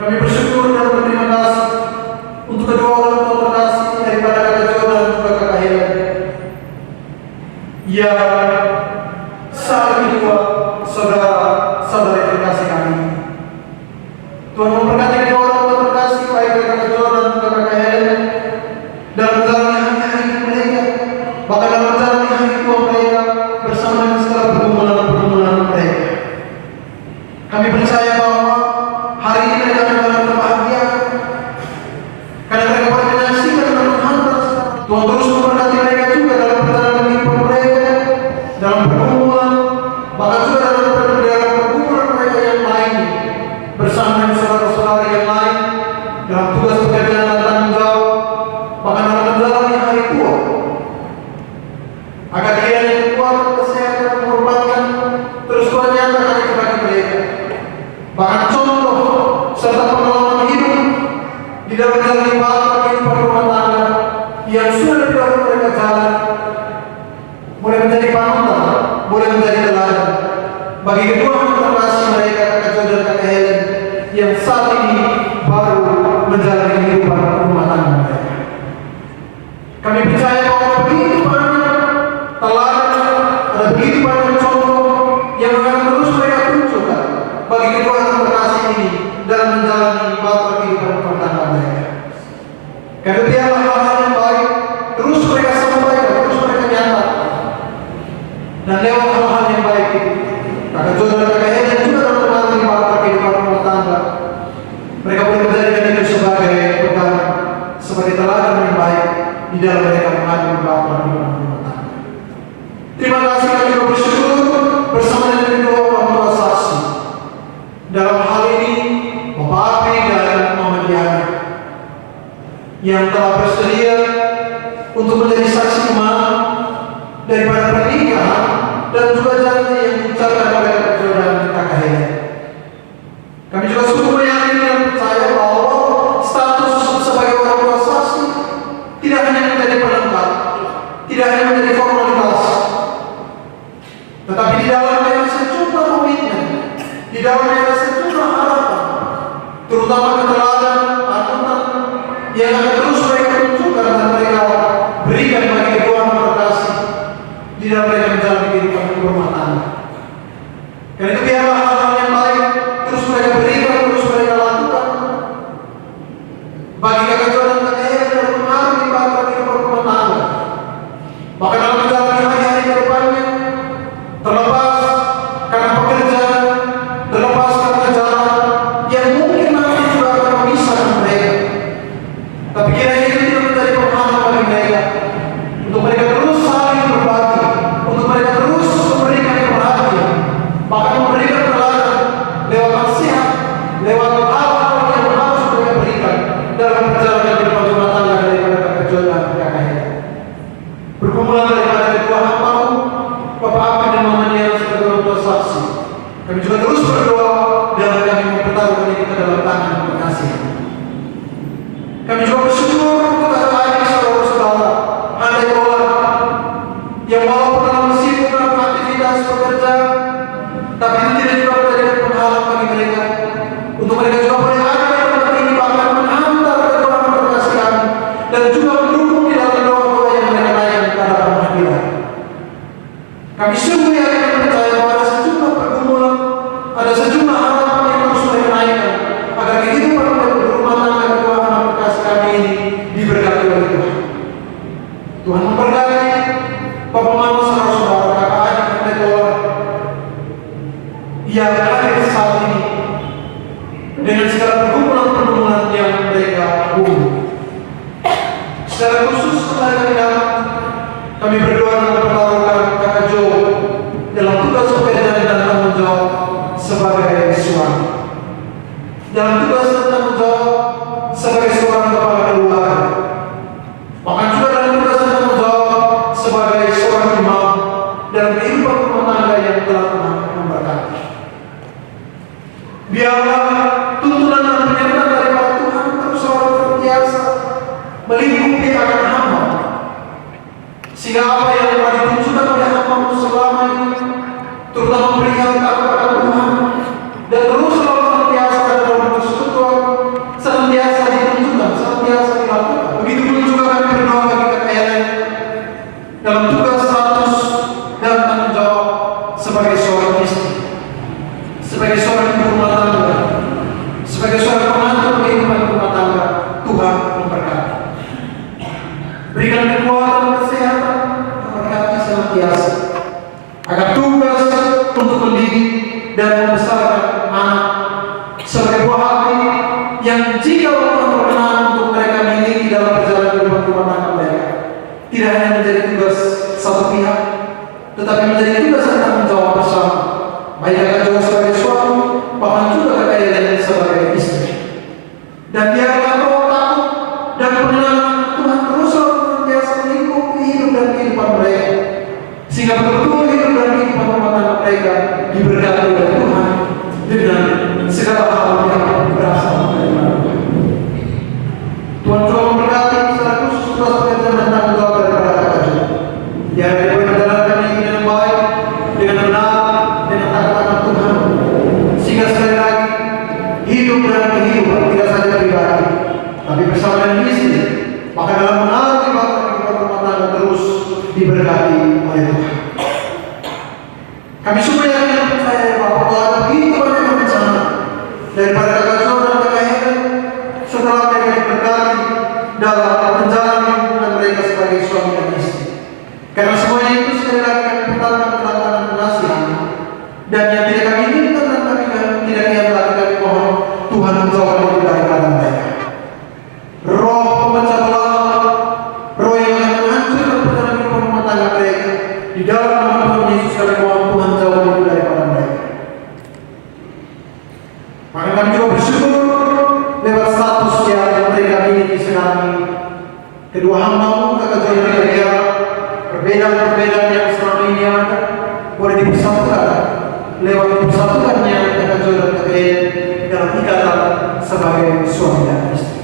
kami bersyukur dan berterima kasih untuk kedua orang tua terkasih daripada Kakak Jo dan juga Kakak Helen, yang saat kedua saudara-saudari terkasih kami. Tuhan memberkati kedua orang tua terkasih, baik Kakak Jo dan juga Kakak Helen, dalam menjalani hari-hari mereka, bahkan dalam menjalani hari tua mereka bersama dengan segala pergumulan mereka. Kami percaya bahwa hari ini mereka akan dalam kebahagiaan, karena mereka pada menyaksikan dengan Tuhan. Tuhan terus memberkati mereka juga dalam perjalanan hidup mereka, dalam pergumulan, bahkan juga dalam pergumulan mereka yang lain, bersama dengan saudara-saudara yang lain, dalam tugas pekerjaan dan tanggung jawab, bahkan dalam menjalani hari tua, agar kiranya kekuatan kesehatan pengorbanan terus Tuhan nyatakan itu bagi mereka, bahkan contoh serta pengalaman hidup di dalam menjalani kehidupan rumah tangga yang sudah dahulu mereka jalan, boleh menjadi panutan, boleh menjadi teladan bagi kedua terkasih mereka, Kakak Jo dan Kakak Helen, yang saat ini baru menjalani kehidupan rumah tangga mereka. Kami percaya bahwa begitu banyak teladan, ada begitu banyak contoh yang akan terus mereka tunjukkan bagi kedua terkasih ini dalam menjalani bahtera kehidupan rumah tangga mereka. Karena biarlah hal-hal yang baik terus mereka sampaikan, terus mereka nyatakan, dan lewat hal-hal yang baik itu, Kakak Jo dan Kakak Helen juga dalam mengalami bahtera kehidupan rumah tangga, mereka boleh menjadikan itu sebagai pegangan, sebagai teladan yang baik di dalam mereka mengalami bahtera kehidupan rumah tangga. Terima kasih, kami juga bersyukur bersama dengan kedua orang tua saksi dalam hal ini, Bapak Api dan Mama Diana, yang telah bersedia untuk menjadi saksi kemana daripada pernikahan dan juga janji yang diucapkan oleh Kakak Jo dan Kakak Helen. Kami juga sungguh meyakini dan percaya bahwa status sebagai orang tua saksi tidak hanya menjadi pelengkap, tidak hanya menjadi formalitas, tetapi di dalamnya ada sejumlah komitmen, di dalamnya ada sejumlah harapan, terutama keteladan, panutan yang akan terus mereka tunjukkan dan mereka berikan bagi kedua orang terkasih di dalam mereka menjalani kehidupan rumah tangga. Karena itu biarlah hal-hal yang baik terus mereka berikan, terus mereka lakukan bagi Kakak Jo dan Kakak Helen dalam mengalami bahtera kehidupan rumah tangga, bahkan dalam menjalani hari-hari ke depannya, terlepas karena pekerjaan, terlepas karena jalan yang mungkin nanti juga akan memisahkan mereka, tapi kiranya itu tidak menjadi penghalang bagi mereka, untuk mereka terus saling berbagi, untuk mereka terus memberikan perhatian, bahkan memberikan teladan lewat nasihat, lewat hal-hal yang harus mereka berikan dalam perjalanan kehidupan rumah tangga daripada Kakak Jo dan Kakak Helen. Pergumulan daripada kedua hambamu, Bapak Api dan Mama Diana sebagai orang tua saksi, kami juga terus berdoa dan kami mempertaruhkan ini ke dalam tangan terkasih. Kami juga bersyukur untuk adik saudara-saudara, handai orang yang walaupun dalam sibuk dalam aktivitas pekerjaan, tapi itu tidak juga menjadi penghalang bagi mereka, untuk mereka juga boleh ada di tempat ini, bahkan menghantar kedua orang terkasih kami, dan juga mendukung di dalam doa-doa yang mereka naikkan ke hadapan hadirat. Kami sungguh yakin dan percaya bahwa ada sejumlah pergumulan yang hadir saat ini dengan segala pergumulan-pergumulan yang mereka hubungi. Secara khusus kepada kami datang, kami berdoa dan bertaruhkan Kakak Jo dalam tugas pekerjaan dan tanggung jawab sebagai suami, dalam tugas dan tanggung jawab sebagai seorang kepala keluarga, bahkan juga dalam tugas dan tanggung jawab sebagai seorang imam dalam kehidupan rumah tangga yang telah memberkati. Biarlah tuntunan dan penyertaan daripada Tuhan terus senantiasa melingkupi akan hamba, sehingga apa yang telah ditunjukkan oleh hamba selama ini, terutama perihal kepada Tuhan, dan terus selalu senantiasa dalam persekutuan, senantiasa ditunjukkan, senantiasa dilakukan. Begitu pun juga kami berdoa bagi kekayaan dalam tugas status dan tanggung jawab sebagai seorang istri, sebagai seorang ibu rumah tangga, sebagai seorang pengatur kehidupan rumah tangga. Tuhan memberkati. Berikan kekuatan, kesehatan, memberkati senantiasa agar tugas untuk mendidik dan membesarkan anak sebagai buah hati yang jika Tuhan berkenan untuk mereka miliki dalam perjalanan kehidupan rumah tangga mereka, tidak hanya menjadi tugas satu pihak, tetapi menjadi tugas dan tanggung jawab bersama, baik Kakak Jo sebagai suami, bahkan juga Kakak Ellen sebagai istri. Dan biarlah roh takut dan pengenalan Tuhan terus senantiasa melingkupi hidup dan kehidupan mereka, sehingga betul-betul hidup dan kehidupan rumah tangga mereka diberkati oleh Tuhan dengan segala hal yang berasal dari Tuhan. Tuhan juga memberkati secara khusus tugas pekerjaan dan tanggung jawab daripada Kakak Jo. Biar mereka menjalankan ini dengan baik, dengan benar, dengan takut akan Tuhan, sehingga sekali lagi hidup dan kehidupan tidak saja pribadi, tapi bersama dengan istri, maka dalam mengalir kehidupan rumah tangga terus diberkati oleh Tuhan. Kami semua yang percaya bahwa ada begitu banyak bencana daripada Kakak Jo dan Kakak Ellen setelah mereka diberkati dalam menjalani hubungan mereka sebagai suami dan istri. Karena semuanya itu sekali lagi kami pertaruhkan ke dalam tangan pengasihan, dan yang tidak kami inginkan dan kami tidak kehendaki, kami mohon Tuhan menjauhkan itu daripada mereka. Roh pemecah belah, roh yang akan menghancurkan perjalanan kehidupan rumah tangga mereka, di dalam nama Tuhan Yesus kami mohon Tuhan jauhkan itu daripada mereka. Maka kami juga bersyukur lewat status yang mereka miliki sekarang ini. Kedua hamba-Mu Kakak Jo dan Kakak Ellen, perbedaan-perbedaan yang selama ini ada boleh dipersatukan lewat persatukannya Kakak Jo dan Kakak Ellen dalam ikatan sebagai suami dan istri.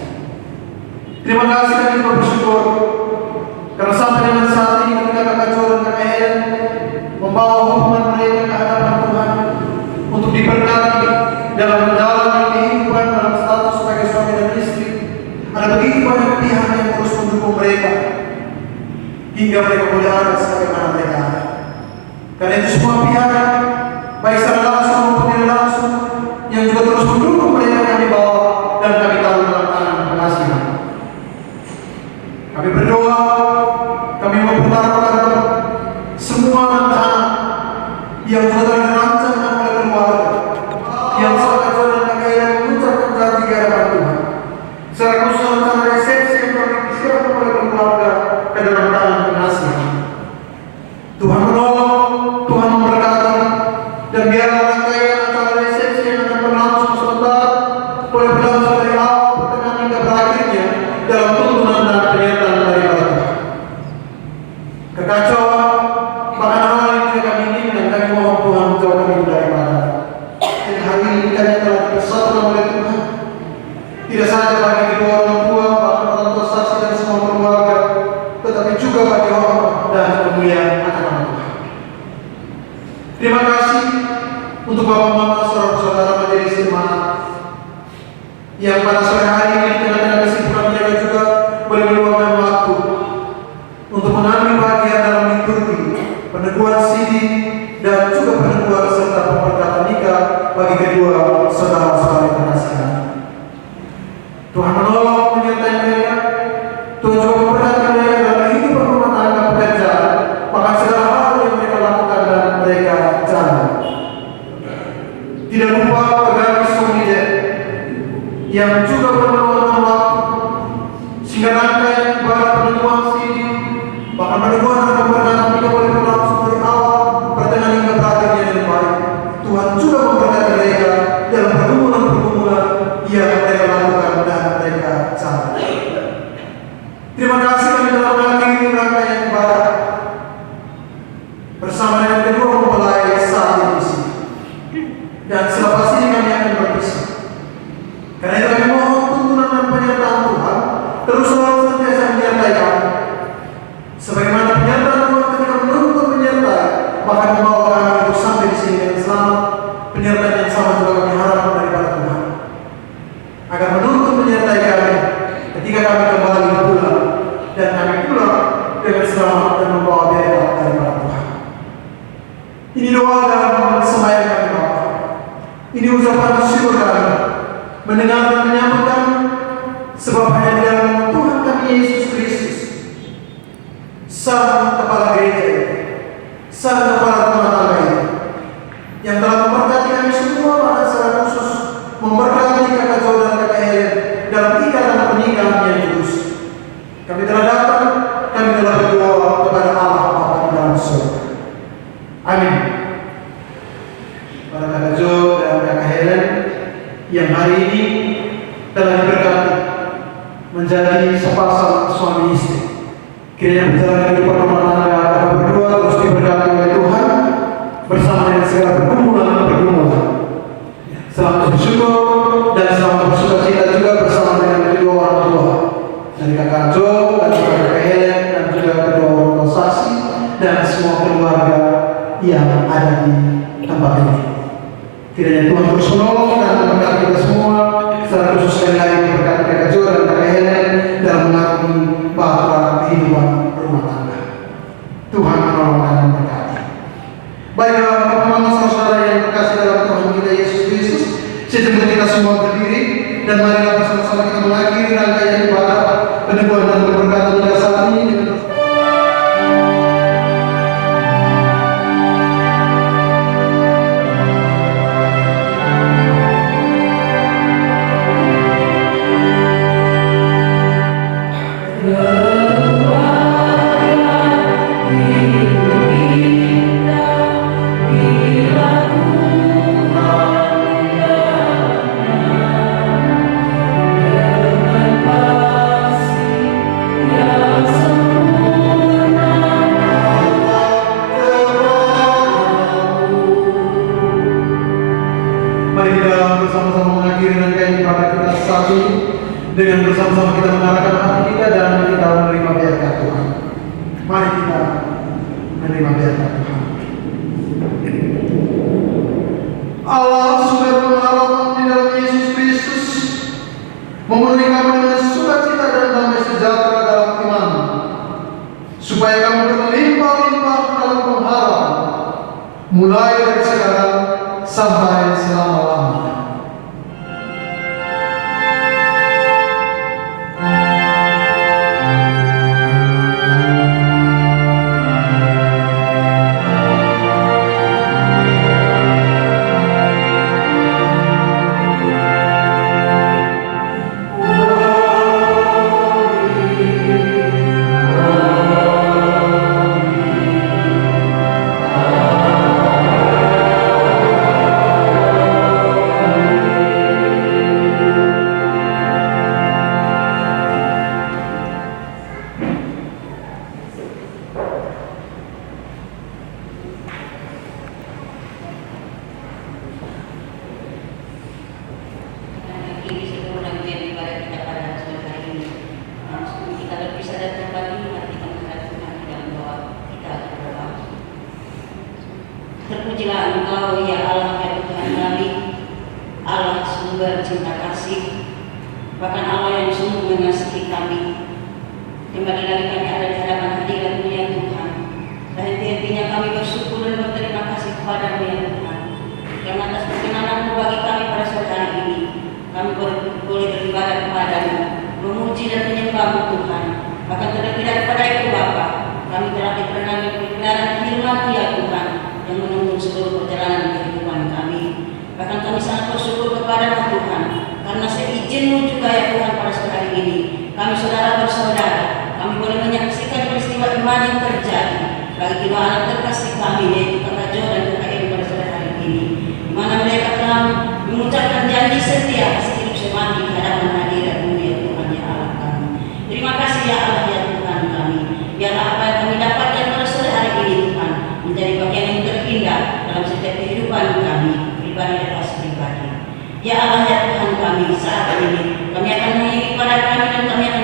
Terima kasih, kami juga bersyukur karena sampai dengan saat ini ketika Kakak Jo dan Kakak Ellen membawa hubungan mereka ke hadapan Tuhan untuk diberkati dalam menjalani kehidupan dalam status sebagai suami dan istri, ada begitu banyak pihak yang terus mendukung mereka hingga mereka boleh ada sebagaimana mereka ada. Karena itu semua pihak, baik secara langsung maupun tidak langsung, yang juga terus mendukung mereka kami bawa dan kami taruh dalam tangan pengasihan. Kami berdoa, kami mempertaruhkan semua rencana yang sudah dirancang oleh keluarga, yang Kakak Jo dan Kakak Ellen mengucapkan janji di hadapan Tuhan. Secara khusus rencana resepsi yang telah disiapkan oleh keluarga ke dalam tangan pengasihan. Tuhan menolong, Tuhan memberkati, dan biarlah rangkaian acara resepsi yang akan berlangsung sebentar boleh berlangsung dari awal, pertengahan hingga berakhirnya dalam tuntunan dan penyertaan daripada Tuhan. Kekacauan, bahkan hal yang tidak kami inginkan, kami mohon Tuhan jauhkan itu daripada. Dan hari ini kami telah dipersatukan oleh Tuhan, tidak saja bagi kedua orang tua, bahkan orang tua saksi dan semua keluarga, tetapi juga bagi hormat dan kemuliaan akan nama Tuhan. Terima kasih untuk Bapak Mama, saudara-saudara majelis jemaat yang pada sore hari ini di tengah-tengah kesibukan mereka juga boleh meluangkan waktu untuk mengambil bagian dalam liturgi, peneguhan sidi, dan juga peneguhan serta pemberkatan nikah bagi kedua saudara-saudara penasihat. Tuhan menolong menyertai mereka, Tuhan juga memberkati mereka dalam kehidupan rumah tangga pekerjaan, bahkan segala hal yang mereka lakukan dan mereka jalani. Tidak lupa pegawai Somide yang juga bermeluangkan waktu sehingga rangkaian ibadah peneguhan sini, bahkan peneguhan dan pemberkatan juga boleh berlangsung dari awal, pertengahan hingga berakhirnya dengan baik. Tuhan juga memberkati mereka dalam pergumulan-pergumulan yang mereka lakukan dan mereka capai. Terima kasih kami telah mengakhiri rangkaian ibadah bersama dengan kedua mempelai saat ini di sini. Dan selepas ini kami akan berpisah. Karena itu kami mohon tuntunan dan penyertaan Tuhan terus selalu senantiasa menyertai kami. Sebagaimana penyertaan Tuhan ketika menuntun menyertai, bahkan membawa kami untuk sampai di sini dengan selamat. Penyertaan yang sama juga kami harapkan daripada Tuhan, agar menuntun menyertai kami ketika kami kembali pulang, dan kami pulang dengan selamat dan membawa berkat daripada Tuhan. Ini doa dalam sembahyang kami Bapa. Ini ucapan syukur kami mendengar dan menyambut kami, sebab hanya di dalam Tuhan kami Yesus Kristus, Sang Kepala Gereja, Sang Kepala rumah tangga ini, yang telah memberkati kami semua, bahkan secara khusus memberkati kakak Jo dan kakak Helen dalam ikatan pernikahan yang kudus. Kami telah datang, kami telah berdoa kepada Allah Bapa di dalam surga. Amin. Para kakak Jo dan kakak Helen yang hari ini telah diberkati menjadi sepasang suami istri, kiranya berjalan kehidupan rumah tangga kakak berdua terus diberkati oleh Tuhan bersama dengan segala pergumulan. Selamat bersyukur dan selamat bersukacita juga bersama dengan kedua orang tua dari kakak Jo dan juga kakak Helen dan juga kedua orang tua saksi dan semua keluarga yang ada di tempat ini. Kiranya Tuhan terus menolong dan memberkati kita semua, secara khusus sekali lagi memberkati kakak Jo dan kakak Helen dalam mengabdi bahtera kehidupan rumah tangga. Tuhan menolong dan memberkati. Baiklah, Bapak-Bapak, saudara yang terkasih dalam Tuhan kita Yesus Kristus, sejumlah kita semua berdiri dan marilah bersama-sama kita mengakhiri rangkaian ibadah peneguhan dan pemberkatan kita saat ini dengan dengan bersama-sama kita mengarahkan hati kita dan kita menerima berkat Tuhan. Mari kita menerima berkat Tuhan. Allah sumber pengharapan di dalam Yesus Kristus memenuhi kamu dengan sukacita dan damai sejahtera dalam iman, supaya kamu berlimpah-limpah dalam pengharapan, mulai dari sekarang sampai selama-lamanya. Terpujilah Engkau ya Allah ya Tuhan kami, Allah sumber cinta kasih, bahkan Allah yang sungguh mengasihi kami. Kembali lagi kami ada di hadapan hadirat-Mu ya Tuhan. Dan henti-hentinya kami bersyukur dan berterima kasih kepada-Mu ya Tuhan. Karena atas perkenanan-Mu bagi kami pada sore hari ini, kami boleh beribadah kepada-Mu, memuji dan menyembah-Mu Tuhan. Bahkan terlebih daripada itu Bapa, kami telah diperangi kebenaran firman-Mu ya Tuhan, yang menuntun seluruh perjalanan kehidupan kami. Bahkan kami sangat bersyukur kepada Tuhan, karena seizin-Mu juga ya Tuhan pada sore hari ini. Kami saudara bersaudara, kami boleh menyaksikan peristiwa iman yang terjadi bagi kedua anak terkasih kami, yaitu Kakak Jo dan Kakak Edi pada sore hari ini, di mana mereka telah mengucapkan janji setia hidup semati di hadapan hadirat mulia Tuhan ya Allah kami. Terima kasih ya Allah ya Tuhan kami. Biarlah apa yang kami dapatkan pada sore hari ini Tuhan menjadi bagian yang terindah dalam setiap kehidupan kami, pribadi dan pribadi. Ya Allah ya Tuhan kami, saat ini kami akan menyanyi kepada kami dan kami akan